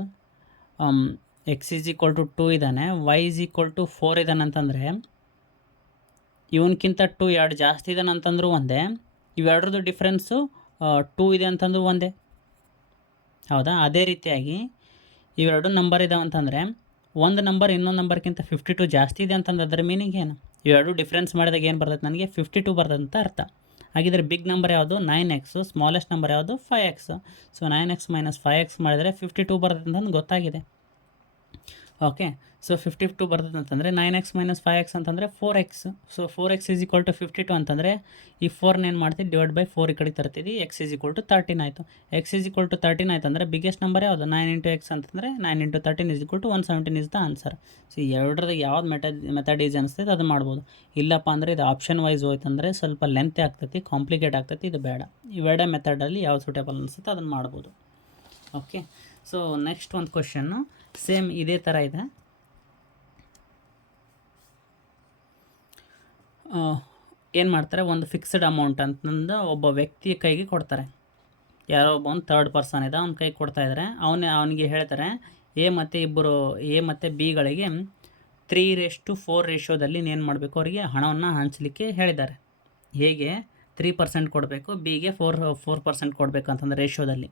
x = 2 ಇದ್ದಾನೆ, y = 4 ಇದ್ದಾನೆ ಅಂತಂದರೆ ಇವನ್ಕಿಂತ 2 2 ಜಾಸ್ತಿ ಇದ್ದಾನೆ ಅಂತಂದ್ರೂ ಒಂದೇ, ಇವೆರಡ್ರದ್ದು ಡಿಫ್ರೆನ್ಸು 2 ಇದೆ ಅಂತಂದ್ರೂ ಒಂದೇ, ಹೌದಾ. ಅದೇ ರೀತಿಯಾಗಿ ಇವೆರಡು ನಂಬರ್ ಇದ್ದಾವೆ ಅಂತಂದರೆ ಒಂದು ನಂಬರ್ ಇನ್ನೊಂದು ನಂಬರ್ಗಿಂತ 52 ಜಾಸ್ತಿ ಇದೆ ಅಂತಂದ್ರೆ ಅದರ ಮೀನಿಂಗ್ ಏನು, ಇವೆರಡು ಡಿಫ್ರೆನ್ಸ್ ಮಾಡಿದಾಗ ಏನು ಬರ್ತೈತೆ, ನನಗೆ 52 ಬರ್ತದೆ ಅಂತ ಅರ್ಥ. ಹಾಗಿದ್ರೆ ಬಿಗ್ ನಂಬರ್ ಯಾವುದು 9x, ಸ್ಮಾಲೆಸ್ಟ್ ನಂಬರ್ ಯಾವುದು 5x. ಸೊ 9x - 5x ಮಾಡಿದರೆ 52 ಬರ್ತದೆ ಅಂತ ಗೊತ್ತಾಗಿದೆ. ಓಕೆ, ಸೊ 52 ಬರ್ತದೆ ಅಂತಂದರೆ 9x - 5x ಅಂತಂದರೆ 4x. ಸೊ 4x = 52 ಅಂತಂದರೆ ಈ 4 ಏನು ಮಾಡ್ತೀವಿ ಡಿವೈಡ್ ಬೈ 4 ಈ ಕಡೆ ತರ್ತೀವಿ. x = 13 ಆಯಿತು. x = 13 ಆಯ್ತು ಅಂದರೆ ಬಿಗ್ಗೆಸ್ಟ್ ನಂಬರ್ ಯಾವುದು 9 × x ಅಂತಂದರೆ 9 × 13 = 117 ಇಸ್ ದ ಆನ್ಸರ್. ಸೊ ಎರಡರದ್ದು ಯಾವ್ದು ಮೆಥಡ್ ಈಸಿ ಅನಿಸ್ತೈತೆ ಅದು ಮಾಡ್ಬೋದು. ಇಲ್ಲಪ್ಪ ಅಂದರೆ ಇದು ಆಪ್ಷನ್ ವೈಸ್ ಹೋಯ್ತಂದರೆ ಸ್ವಲ್ಪ ಲೆಂತ್ ಆಗ್ತೈತಿ, ಕಾಂಪ್ಲಿಕೇಟ್ ಆಗ್ತೈತಿ, ಇದು ಬೇಡ. ಇವೆರಡೇ ಮೆಥಡಲ್ಲಿ ಯಾವ್ದು ಸೂಟೇಬಲ್ ಅನಿಸುತ್ತೆ ಅದನ್ನು ಮಾಡ್ಬೋದು. ಓಕೆ, ಸೊ ನೆಕ್ಸ್ಟ್ ಒಂದು ಕ್ವಶನ್ನು ಸೇಮ್ ಇದೇ ಥರ ಇದೆ. ಏನು ಮಾಡ್ತಾರೆ, ಒಂದು ಫಿಕ್ಸ್ಡ್ ಅಮೌಂಟ್ ಅಂತಂದು ಒಬ್ಬ ವ್ಯಕ್ತಿಯ ಕೈಗೆ ಕೊಡ್ತಾರೆ. ಯಾರೋ ಒಬ್ಬ ಒಂದು ಥರ್ಡ್ ಪರ್ಸನ್ ಇದೆ, ಅವ್ನ ಕೈಗೆ ಕೊಡ್ತಾಯಿದ್ದಾರೆ. ಅವನಿಗೆ ಹೇಳ್ತಾರೆ ಎ ಮತ್ತು ಬಿಗಳಿಗೆ 3:4 ರೇಷಿಯೋದಲ್ಲಿ ಏನು ಮಾಡಬೇಕು, ಅವರಿಗೆ ಹಣವನ್ನು ಹಂಚಲಿಕ್ಕೆ ಹೇಳಿದ್ದಾರೆ. ಹೇಗೆ 3% ಕೊಡಬೇಕು, ಬಿಗೆ 4% ಕೊಡಬೇಕು ಅಂತಂದ್ರೆ ರೇಷಿಯೋದಲ್ಲಿ.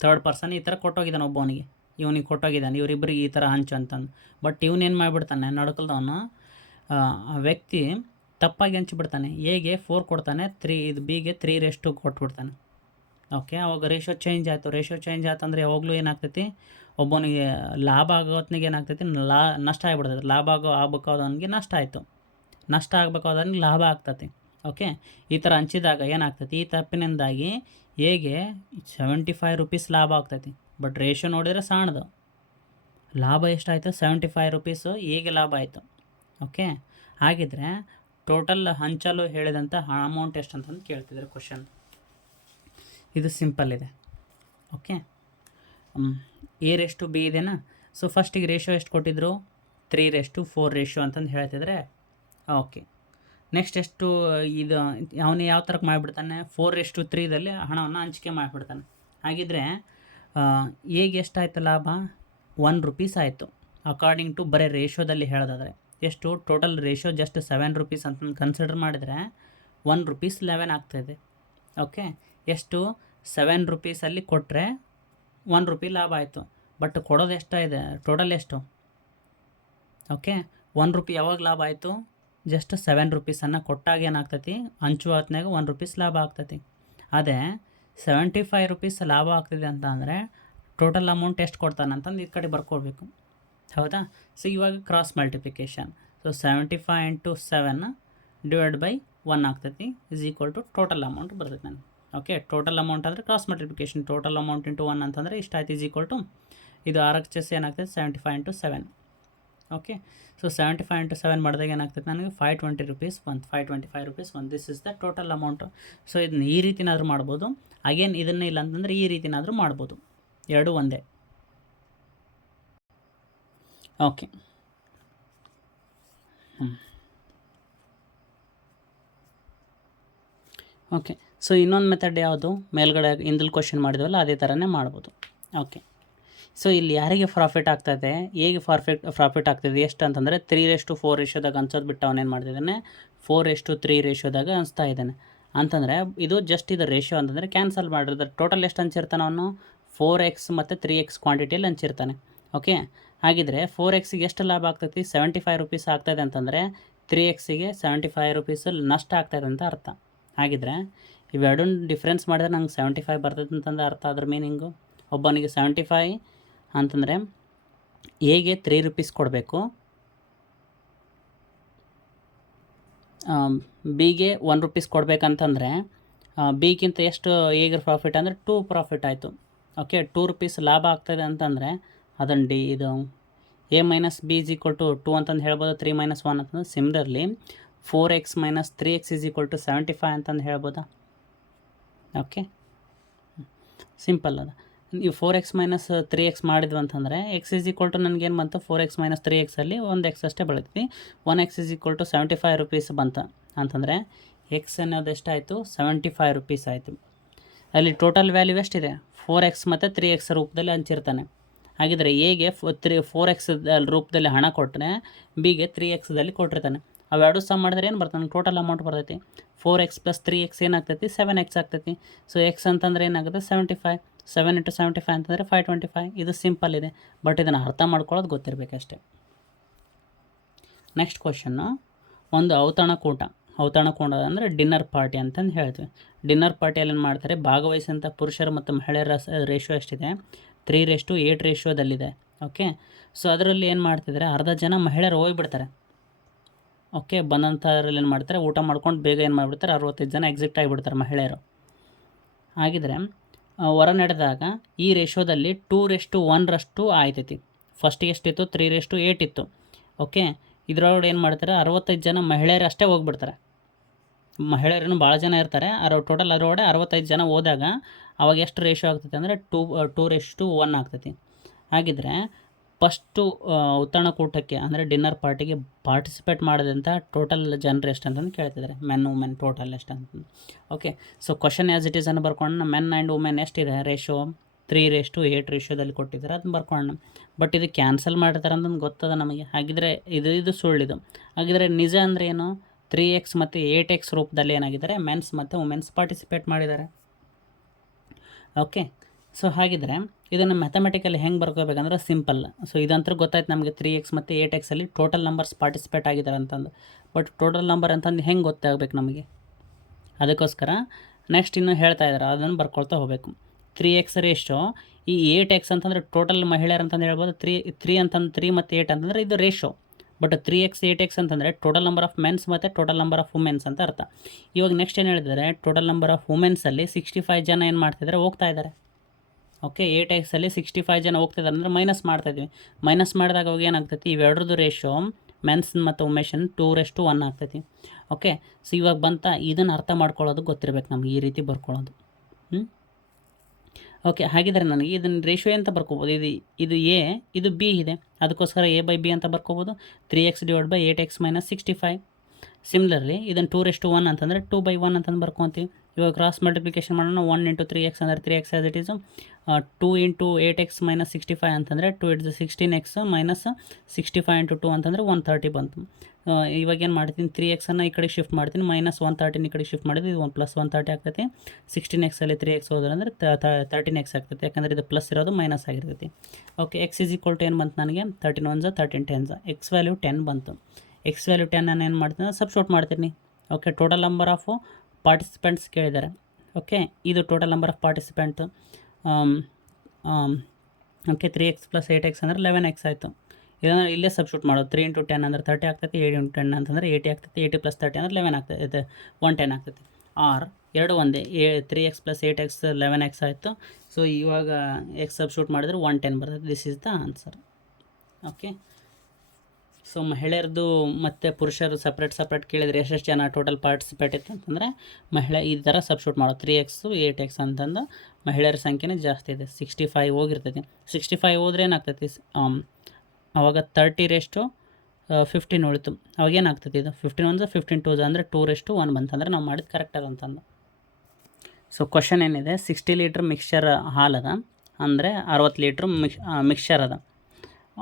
ಥರ್ಡ್ ಪರ್ಸನ್ ಈ ಥರ ಕೊಟ್ಟೋಗಿದ್ದಾನೆ ಒಬ್ಬವನಿಗೆ, ಇವನಿಗೆ ಕೊಟ್ಟೋಗಿದ್ದಾನೆ, ಇವರಿಬ್ಬರಿಗೆ ಈ ಥರ ಹಂಚು ಅಂತಂದು. ಬಟ್ ಇವನೇನು ಮಾಡಿಬಿಡ್ತಾನೆ, ನಡ್ಕಲ್ದವನು ಆ ವ್ಯಕ್ತಿ ತಪ್ಪಾಗಿ ಹಂಚಿಬಿಡ್ತಾನೆ. ಎಗೆ 4 ಕೊಡ್ತಾನೆ, ಇದು ಬಿಗೆ 3:2 ಕೊಟ್ಬಿಡ್ತಾನೆ. ಓಕೆ, ಅವಾಗ ರೇಷಿಯೋ ಚೇಂಜ್ ಆಯಿತು. ರೇಷಿಯೋ ಚೇಂಜ್ ಆಯ್ತಂದ್ರೆ ಯಾವಾಗಲೂ ಏನಾಗ್ತೈತಿ, ಒಬ್ಬನಿಗೆ ಲಾಭ ಆಗೋತ್ನಿಗೆ ಏನಾಗ್ತೈತಿ, ನಷ್ಟ ಆಗಿಬಿಡ್ತೈತಿ. ಲಾಭ ಆಗ್ಬೇಕಾದವನಿಗೆ ನಷ್ಟ ಆಯಿತು, ನಷ್ಟ ಆಗಬೇಕಾದವನಿಗೆ ಲಾಭ ಆಗ್ತೈತಿ. ಓಕೆ, ಈ ಥರ ಹಂಚಿದಾಗ ಏನಾಗ್ತೈತಿ, ಈ ತಪ್ಪಿನಿಂದಾಗಿ ಹೇಗೆ 75 ರೂಪೀಸ್ ಲಾಭ ಆಗ್ತೈತಿ. ಬಟ್ ರೇಷಿಯೋ ನೋಡಿದರೆ ಸಣ್ಣದು, ಲಾಭ ಎಷ್ಟಾಯಿತು 75 ರೂಪೀಸು ಹೇಗೆ ಲಾಭ ಆಯಿತು. ಓಕೆ, ಹಾಗಿದ್ರೆ ಟೋಟಲ್ ಹಂಚಲು ಹೇಳಿದಂಥ ಅಮೌಂಟ್ ಎಷ್ಟು ಅಂತಂದು ಕೇಳ್ತಿದ್ದಾರೆ ಕ್ವಶನ್. ಇದು ಸಿಂಪಲ್ ಇದೆ. ಓಕೆ, A:B ಇದೆನಾ. ಸೊ ಫಸ್ಟಿಗೆ ರೇಷಿಯೋ ಎಷ್ಟು ಕೊಟ್ಟಿದ್ರು, 3:4 ರೇಷಿಯೋ ಅಂತಂದು ಹೇಳ್ತಿದ್ರೆ. ಓಕೆ, ನೆಕ್ಸ್ಟ್ ಎಷ್ಟು ಇದು ಅವನು ಯಾವ ಥರ ಮಾಡಿಬಿಡ್ತಾನೆ, 4:3ದಲ್ಲಿ ಹಣವನ್ನು ಹಂಚಿಕೆ ಮಾಡಿಬಿಡ್ತಾನೆ. ಹಾಗಿದ್ರೆ ಹೇಗೆ ಎಷ್ಟಾಯಿತು ಲಾಭ, 1 ರೂಪೀಸ್ ಆಯಿತು. ಅಕಾರ್ಡಿಂಗ್ ಟು ಬರೀ ರೇಷಿಯೋದಲ್ಲಿ ಹೇಳೋದಾದರೆ ಎಷ್ಟು, ಟೋಟಲ್ ರೇಷಿಯೋ ಜಸ್ಟ್ 7 ರೂಪೀಸ್ ಅಂತ ಕನ್ಸಿಡರ್ ಮಾಡಿದರೆ 1 ರೂಪೀಸ್ 11 ಆಗ್ತಾಯಿದೆ. ಓಕೆ, ಎಷ್ಟು 7 ರೂಪೀಸಲ್ಲಿ ಕೊಟ್ಟರೆ 1 ರೂಪಿ ಲಾಭ ಆಯಿತು. ಬಟ್ ಕೊಡೋದು ಎಷ್ಟಾಗಿದೆ, ಟೋಟಲ್ ಎಷ್ಟು. ಓಕೆ, 1 ರೂಪಿ ಯಾವಾಗ ಲಾಭ ಆಯಿತು, ಜಸ್ಟ್ 7 ರೂಪೀಸನ್ನು ಕೊಟ್ಟಾಗ ಏನಾಗ್ತೈತಿ, ಹಂಚುವ ಹೊತ್ನಾಗ 1 ರೂಪೀಸ್ ಲಾಭ ಆಗ್ತೈತಿ. ಅದೇ 75 ರೂಪೀಸ್ ಲಾಭ ಆಗ್ತಿದೆ ಅಂತ ಅಂದರೆ ಟೋಟಲ್ ಅಮೌಂಟ್ ಎಷ್ಟು ಕೊಡ್ತಾನೆ ಅಂತಂದು ಈ ಕಡೆ ಬರ್ಕೊಳ್ಬೇಕು. ಹೌದಾ. ಸೊ ಇವಾಗ cross multiplication. So 75 × 7 divide by 1 ಆಗ್ತೈತಿ = ಟೋಟಲ್ ಅಮೌಂಟ್ ಬರ್ತೈತೆ ನನಗೆ. ಓಕೆ, ಟೋಟಲ್ ಅಮೌಂಟ್ ಅಂದರೆ cross multiplication, total amount into 1 ಅಂತಂದರೆ ಇಷ್ಟ ಆಯ್ತು ಇದು 6 ಚೆಸ್ ಏನಾಗ್ತೈತೆ 75 × 7. ಓಕೆ, ಸೊ 75 × 7 ಮಾಡಿದಾಗ ಏನಾಗ್ತೈತೆ ನನಗೆ 520 ರೂಪೀಸ್ ಬಂತು, 525 ರೂಪೀಸ್ ಬಂತು. This is the total amount. So ಇದನ್ನ ಈ ರೀತಿನಾದರೂ ಮಾಡ್ಬೋದು, ಅಗೇನ್ ಇದನ್ನೇ ಇಲ್ಲ ಅಂತಂದರೆ ಈ ರೀತಿನಾದರೂ ಮಾಡ್ಬೋದು, ಎರಡೂ ಒಂದೇ. ಓಕೆ, ಓಕೆ, ಸೊ ಇನ್ನೊಂದು ಮೆಥಡ್ ಯಾವುದು, ಮೇಲ್ಗಡೆ ಇಂದಲ್ಲಿ ಕ್ವಶನ್ ಮಾಡಿದ್ವಲ್ಲ ಅದೇ ಥರನೇ ಮಾಡ್ಬೋದು. ಓಕೆ, ಸೊ ಇಲ್ಲಿ ಯಾರಿಗೆ ಪ್ರಾಫಿಟ್ ಆಗ್ತದೆ, ಹೇಗೆ ಪ್ರಾಫಿಟ್ ಆಗ್ತದೆ ಎಷ್ಟು ಅಂತಂದರೆ 3:4 ರೇಷಿಯೋದಾಗ ಹಂಚೋದು ಬಿಟ್ಟು ಅವನೇನು ಮಾಡ್ತಿದ್ದಾನೆ 4:3 ರೇಷಿಯೋದಾಗ ಹಂಚ್ತಾ ಇದ್ದಾನೆ. ಅಂತಂದರೆ ಇದು ಜಸ್ಟ್ ಇದು ರೇಷಿಯೋ ಅಂತಂದರೆ ಕ್ಯಾನ್ಸಲ್ ಮಾಡಿದ್ರೆ ಟೋಟಲ್ ಎಷ್ಟು ಹಂಚಿರ್ತಾನೆ ಅವನು, 4x ಮತ್ತು 3x ಕ್ವಾಂಟಿಟಿಯಲ್ಲಿ ಹಂಚಿರ್ತಾನೆ. ಓಕೆ, ಹಾಗಿದ್ರೆ 4xಗೆ ಎಷ್ಟು ಲಾಭ ಆಗ್ತೈತಿ, 75 ರೂಪೀಸ್ ಆಗ್ತಾಯಿದೆ ಅಂತಂದರೆ 3xಗೆ 75 ರೂಪೀಸ್ ನಷ್ಟ ಆಗ್ತಾಯಿದೆ ಅಂತ ಅರ್ಥ. ಹಾಗಿದ್ರೆ ಇವೆರಡೂ ಡಿಫ್ರೆನ್ಸ್ ಮಾಡಿದ್ರೆ ನಂಗೆ 75 ಬರ್ತೈತೆ ಅಂತಂದು ಅರ್ಥ. ಅದ್ರ ಮೀನಿಂಗು ಒಬ್ಬನಿಗೆ 75 ಅಂತಂದರೆ ಹೇಗೆ 3 ರೂಪೀಸ್ ಕೊಡಬೇಕು, ಬಿಗೆ 1 ರೂಪೀಸ್ ಕೊಡಬೇಕಂತಂದರೆ ಬಿಗಿಂತ ಎಷ್ಟು ಹೇಗೆ ಪ್ರಾಫಿಟ್ ಅಂದರೆ 2 ಪ್ರಾಫಿಟ್ ಆಯಿತು. ಓಕೆ, 2 ರೂಪೀಸ್ ಲಾಭ ಆಗ್ತಾಯಿದೆ ಅಂತಂದರೆ ಅದನ್ನು ಇದು A - B = 2 ಅಂತಂದು ಹೇಳ್ಬೋದು, 3 - 1 ಅಂತಂದ್ರೆ. ಸಿಮಿಲರ್ಲಿ 4x - 3x = 75 ಅಂತಂದು ಹೇಳ್ಬೋದಾ. ಓಕೆ, ಸಿಂಪಲ್ ಅದ. ನೀವು 4x - 3x ಮಾಡಿದ್ವಿ ಅಂತಂದರೆ x ನನಗೇನು ಬಂತು, 4x - 3xಲ್ಲಿ 1x ಅಷ್ಟೇ ಬೆಳೀತೀವಿ. 1x = 75 ರೂಪೀಸ್ ಬಂತು ಅಂತಂದರೆ ಎಕ್ಸ್ ಅನ್ನೋದು ಎಷ್ಟಾಯಿತು, 75 ರೂಪೀಸ್ ಆಯಿತು. ಅಲ್ಲಿ ಟೋಟಲ್ ವ್ಯಾಲ್ಯೂ ಎಷ್ಟಿದೆ, 4x ಮತ್ತು 3x ರೂಪದಲ್ಲಿ ಹಂಚಿರ್ತಾನೆ. ಹಾಗಿದ್ರೆ ಎಗೆ 4x ರೂಪದಲ್ಲಿ ಹಣ ಕೊಟ್ಟರೆ ಬಿಗೆ 3xದಲ್ಲಿ ಕೊಟ್ಟಿರ್ತಾನೆ. ಅವೆರಡು ಸಮ್ ಮಾಡಿದ್ರೆ ಏನು ಬರ್ತಾನೆ, ಟೋಟಲ್ ಅಮೌಂಟ್ ಬರ್ತೈತಿ. 4x + 3x ಏನಾಗ್ತೈತಿ, 7x ಆಗ್ತೈತಿ. ಸೊ ಎಕ್ಸ್ ಅಂತಂದರೆ ಏನಾಗುತ್ತೆ 75, 7 × 75 ಅಂತಂದರೆ 525. ಇದು ಸಿಂಪಲ್ ಇದೆ, ಬಟ್ ಇದನ್ನು ಅರ್ಥ ಮಾಡ್ಕೊಳ್ಳೋದು ಗೊತ್ತಿರಬೇಕಷ್ಟೆ. ನೆಕ್ಸ್ಟ್ ಕ್ವಶನ್ನು, ಒಂದು ಔತಣಕೂಟ ಅಂದರೆ ಡಿನ್ನರ್ ಪಾರ್ಟಿ ಅಂತಂದು ಹೇಳ್ತೀವಿ. ಡಿನ್ನರ್ ಪಾರ್ಟಿಯಲ್ಲಿ ಏನು ಮಾಡ್ತಾರೆ, ಭಾಗವಹಿಸಿದಂಥ ಪುರುಷರು ಮತ್ತು ಮಹಿಳೆಯರ ರೇಷಿಯೋ ಎಷ್ಟಿದೆ, 3:8 ರೇಷಿಯೋದಲ್ಲಿದೆ. ಓಕೆ. ಸೊ ಅದರಲ್ಲಿ ಏನು ಮಾಡ್ತಿದ್ದಾರೆ, ಅರ್ಧ ಜನ ಮಹಿಳೆಯರು ಹೋಗಿಬಿಡ್ತಾರೆ. ಓಕೆ, ಬಂದಂಥದ್ರಲ್ಲಿ ಏನು ಮಾಡ್ತಾರೆ, ಊಟ ಮಾಡ್ಕೊಂಡು ಬೇಗ ಏನು ಮಾಡಿಬಿಡ್ತಾರೆ, 65 ಜನ ಎಕ್ಸಿಟ್ ಆಗಿಬಿಡ್ತಾರೆ ಮಹಿಳೆಯರು. ಹಾಗಿದ್ರೆ ಹೊರ ನಡೆದಾಗ ಈ ರೇಷೋದಲ್ಲಿ 2:1 ಆಯ್ತೈತಿ. ಫಸ್ಟಿಗೆ ಎಷ್ಟಿತ್ತು, 3:8 ಇತ್ತು. ಓಕೆ, ಇದರೊಳಗೆ ಏನು ಮಾಡ್ತಾರೆ, 65 ಜನ ಮಹಿಳೆಯರು ಅಷ್ಟೇ ಹೋಗ್ಬಿಡ್ತಾರೆ. ಮಹಿಳೆಯರು ಭಾಳ ಜನ ಇರ್ತಾರೆ, ಟೋಟಲ್ ಅದರೊಳಗೆ 65 ಜನ ಹೋದಾಗ ಅವಾಗ ಎಷ್ಟು ರೇಷೋ ಆಗ್ತೈತೆ ಅಂದರೆ 2:1 ಆಗ್ತೈತಿ. ಹಾಗಿದ್ರೆ ಫಸ್ಟು ಔತಣಕೂಟಕ್ಕೆ ಅಂದರೆ ಡಿನ್ನರ್ ಪಾರ್ಟಿಗೆ ಪಾರ್ಟಿಸಿಪೇಟ್ ಮಾಡಿದಂಥ ಟೋಟಲ್ ಜನರು ಎಷ್ಟು ಅಂತಂದು ಕೇಳ್ತಿದ್ದಾರೆ, ಮೆನ್ ವುಮೆನ್ ಟೋಟಲ್ ಎಷ್ಟು ಅಂತ. Okay, so question as it is ಅನ್ನು ಬರ್ಕೊಂಡು ಮೆನ್ ಆ್ಯಂಡ್ ವುಮೆನ್ ಎಷ್ಟಿದೆ ರೇಷೋ, 3:8 ರೇಷೋದಲ್ಲಿ ಕೊಟ್ಟಿದ್ದಾರೆ, ಅದನ್ನ ಬರ್ಕೊಂಡು. ಬಟ್ ಇದು ಕ್ಯಾನ್ಸಲ್ ಮಾಡಿರ್ತಾರೆ ಅಂತಂದು ಗೊತ್ತದ ನಮಗೆ. ಹಾಗಿದ್ರೆ ಇದು ಸುಳ್ಳಿದು. ಹಾಗಿದ್ರೆ ನಿಜ ಅಂದರೆ ಏನು, 3x ಮತ್ತು 8x ರೂಪದಲ್ಲಿ ಏನಾಗಿದ್ದಾರೆ, ಮೆನ್ಸ್ ಮತ್ತು ವುಮೆನ್ಸ್ ಪಾರ್ಟಿಸಿಪೇಟ್ ಮಾಡಿದ್ದಾರೆ. ಓಕೆ, ಸೊ ಹಾಗಿದ್ರೆ ಇದನ್ನು ಮ್ಯಾಥಮೆಟಿಕಲಿ ಹೆಂಗೆ ಬರ್ಕೋಬೇಕಂದ್ರೆ ಸಿಂಪಲ್. ಸೊ ಇದಂತೂ ಗೊತ್ತಾಯ್ತು ನಮಗೆ 3x ಮತ್ತು 8x ಅಲ್ಲಿ ಟೋಟಲ್ ನಂಬರ್ಸ್ ಪಾರ್ಟಿಸಿಪೇಟ್ ಆಗಿದ್ದಾರೆ ಅಂತಂದು. ಬಟ್ ಟೋಟಲ್ ನಂಬರ್ ಅಂತಂದು ಹೆಂಗೆ ಗೊತ್ತಾಗಬೇಕು ನಮಗೆ, ಅದಕ್ಕೋಸ್ಕರ ನೆಕ್ಸ್ಟ್ ಇನ್ನೂ ಹೇಳ್ತಾ ಇದ್ದಾರೆ, ಅದನ್ನು ಬರ್ಕೊಳ್ತಾ ಹೋಗಬೇಕು. 3x ರೇಷೋ, ಈ 8x ಅಂತಂದರೆ ಟೋಟಲ್ ಮಹಿಳೆಯರು ಅಂತಂದು ಹೇಳ್ಬೋದು. 3 ಅಂತಂದು 3 ಮತ್ತು 8 ಅಂತಂದರೆ ಇದು ರೇಷೋ. ಬಟ್ 3x 8x ಅಂತಂದರೆ ಟೋಟಲ್ ನಂಬರ್ ಆಫ್ ಮೆನ್ಸ್ ಮತ್ತು ಟೋಟಲ್ ನಂಬರ್ ಆಫ್ ವುಮೆನ್ಸ್ ಅಂತ ಅರ್ಥ. ಇವಾಗ ನೆಕ್ಸ್ಟ್ ಏನು ಹೇಳಿದರೆ, ಟೋಟಲ್ ನಂಬರ್ ಆಫ್ ವುಮೆನ್ಸಲ್ಲಿ 65 ಜನ ಏನು ಮಾಡ್ತಿದ್ದಾರೆ, ಹೋಗ್ತಾ ಇದ್ದಾರೆ. ಓಕೆ, 8x ಅಲ್ಲಿ 65 ಜನ ಹೋಗ್ತಿದ್ದಾರೆ ಅಂದರೆ ಮೈನಸ್ ಮಾಡ್ತಾಯಿದ್ವಿ. ಮೈನಸ್ ಮಾಡಿದಾಗ ಅವಾಗ ಏನಾಗ್ತೈತಿ, ಇವೆರಡರದ್ದು ರೇಷೋ ಮೆನ್ಸ್ ಮತ್ತು ವುಮೆನ್ಸ್ 2:1 ಆಗ್ತೈತಿ. ಓಕೆ, ಸೊ ಇವಾಗ ಬಂತ, ಇದನ್ನು ಅರ್ಥ ಮಾಡ್ಕೊಳ್ಳೋದು ಗೊತ್ತಿರಬೇಕು ನಮಗೆ, ಈ ರೀತಿ ಬರ್ಕೊಳ್ಳೋದು. ಓಕೆ, ಹಾಗಿದ್ರೆ ನನಗೆ ಇದನ್ನು ರೇಷೋ ಅಂತ ಬರ್ಕೋಬೋದು. ಇದು ಎ, ಇದು ಬಿ ಇದೆ, ಅದಕ್ಕೋಸ್ಕರ A/B ಅಂತ ಬರ್ಕೋಬೋದು. 3x/8x - 65. ಸಿಮಿಲರ್ಲಿ ಇದನ್ನು 2:1 ಅಂತಂದರೆ 2/1 ಅಂತಂದು ಬರ್ಕೊತೀವಿ. ಇವಾಗ ಕ್ರಾಸ್ ಮಲ್ಟಿಪ್ಲಿಕೇಶನ್ ಮಾಡೋಣ. 1 × 3x ಅಂದರೆ 3x as it Yesu. 2 × 8x - 65 ಅಂತಂದರೆ 2 × 16x - 65 × 2 ಅಂತಂದರೆ 130 ಬಂತು. ಇವಾಗ ಏನು ಮಾಡ್ತೀನಿ, 3x ಈ ಕಡೆ ಶಿಫ್ಟ್ ಮಾಡ್ತೀನಿ, -113 ಈ ಕಡೆ ಶಿಫ್ಟ್ ಮಾಡಿದ್ರೆ ಇದು 1 + 130 ಆಗ್ತೈತಿ. 16x ಅಲ್ಲಿ 3x ಹೋದ್ರೆ ಅಂದರೆ 13x ಆಗ್ತೈತಿ, ಯಾಕಂದರೆ ಇದು ಪ್ಲಸ್ ಇರೋದು ಮೈನಸ್ ಆಗಿರ್ತೈತಿ. ಓಕೆ, x = ಏನು ಬಂತು ನನಗೆ, 13 1s 13 10s, x ವ್ಯಾಲ್ಯೂ 10 ಬಂತು. x ವ್ಯಾಲ್ಯೂ 10 ನಾನು ಏನು ಮಾಡ್ತೀನಿ, ಸಬ್ಸ್ಟಿಟ್ಯೂಟ್ ಮಾಡ್ತೀನಿ. Okay, total number of participants ಕೇಳಿದ್ದಾರೆ. ಓಕೆ, ಇದು total number of participant. Okay, 3x + 8x ಅಂದರೆ 11x ಆಯಿತು. ಇದನ್ನು ಇಲ್ಲೇ ಸಬ್ಸ್ಟಿಟ್ಯೂಟ್ ಮಾಡೋದು. 3 × 10 ಅಂದರೆ 30 ಆಗ್ತೈತಿ. 8 × 10 ಅಂತಂದರೆ 80 ಆಗ್ತೈತಿ. 80 + 30 ಅಂದರೆ 11 ಆಗ್ತೈತೆ, 110 ಆಗ್ತೈತಿ. ಆರ್ ಎರಡು ಒಂದೇ, 3x + 8x 11x ಆಯಿತು. ಸೊ ಇವಾಗ x ಸಬ್ಸ್ಟಿಟ್ಯೂಟ್ ಮಾಡಿದ್ರೆ 110 ಬರ್ತೈತೆ. This is the answer. Okay, so ಮಹಿಳೆಯರದು ಮತ್ತು ಪುರುಷರು ಸಪ್ರೇಟ್ ಕೇಳಿದರೆ ಎಷ್ಟೆಷ್ಟು ಜನ ಟೋಟಲ್ ಪಾರ್ಟಿಸಿಪೇಟ್ ಇತ್ತು ಅಂತಂದರೆ ಮಹಿಳೆ ಈ ಥರ ಸಬ್ಸ್ಟಿಟ್ಯೂಟ್ ಮಾಡೋದು. 3x 8x ಅಂತಂದು ಮಹಿಳೆಯರ ಸಂಖ್ಯೆನೇ ಜಾಸ್ತಿ ಇದೆ. 65 ಹೋಗಿರ್ತೈತಿ. 65 ಹೋದ್ರೆ ಏನಾಗ್ತೈತಿ, ಆವಾಗ 30:15 ಉಳಿತು. ಅವಾಗ ಏನಾಗ್ತೈತಿ, ಇದು 15 1s 15 2s ಅಂದರೆ 2:1 ಬಂತಂದ್ರೆ ನಾವು ಮಾಡಿದ್ದು ಕರೆಕ್ಟ್ ಅದ ಅಂತಂದು. ಸೊ ಕ್ವಶನ್ ಏನಿದೆ, 60 ಲೀಟ್ರ್ ಮಿಕ್ಸ್ಚರ್ ಹಾಲದ ಅಂದರೆ 60 ಲೀಟ್ರ್ ಮಿಕ್ಸ್ಚರ್ ಅದ,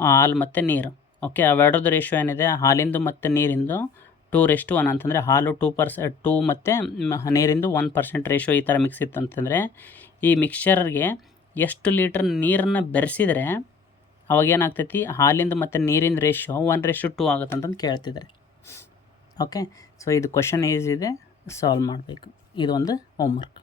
ಹಾಲು ಮತ್ತು ನೀರು. ಓಕೆ, ಅವೆರಡರದ್ದು ರೇಷೋ ಏನಿದೆ, ಹಾಲಿಂದು ಮತ್ತು ನೀರಿಂದು 2:1 ಅಂತಂದರೆ ಹಾಲು 2 ಮತ್ತು ನೀರಿಂದು 1% ರೇಷೋ ಈ ಥರ ಮಿಕ್ಸ್ ಇತ್ತು ಅಂತಂದರೆ ಈ ಮಿಕ್ಸ್ಚರ್ಗೆ ಎಷ್ಟು ಲೀಟ್ರ್ ನೀರನ್ನು ಬೆರೆಸಿದರೆ ಅವಾಗೇನಾಗ್ತೈತಿ, ಹಾಲಿಂದು ಮತ್ತು ನೀರಿನ ರೇಷೋ 1:2 ಆಗುತ್ತೆ ಅಂತಂದು ಕೇಳ್ತಿದ್ದಾರೆ. ಓಕೆ, ಸೊ ಇದು ಕ್ವಶನ್ ಈಸ್ ಇದೆ, ಸಾಲ್ವ್ ಮಾಡಬೇಕು. ಇದು ಒಂದು ಹೋಮ್ವರ್ಕ್.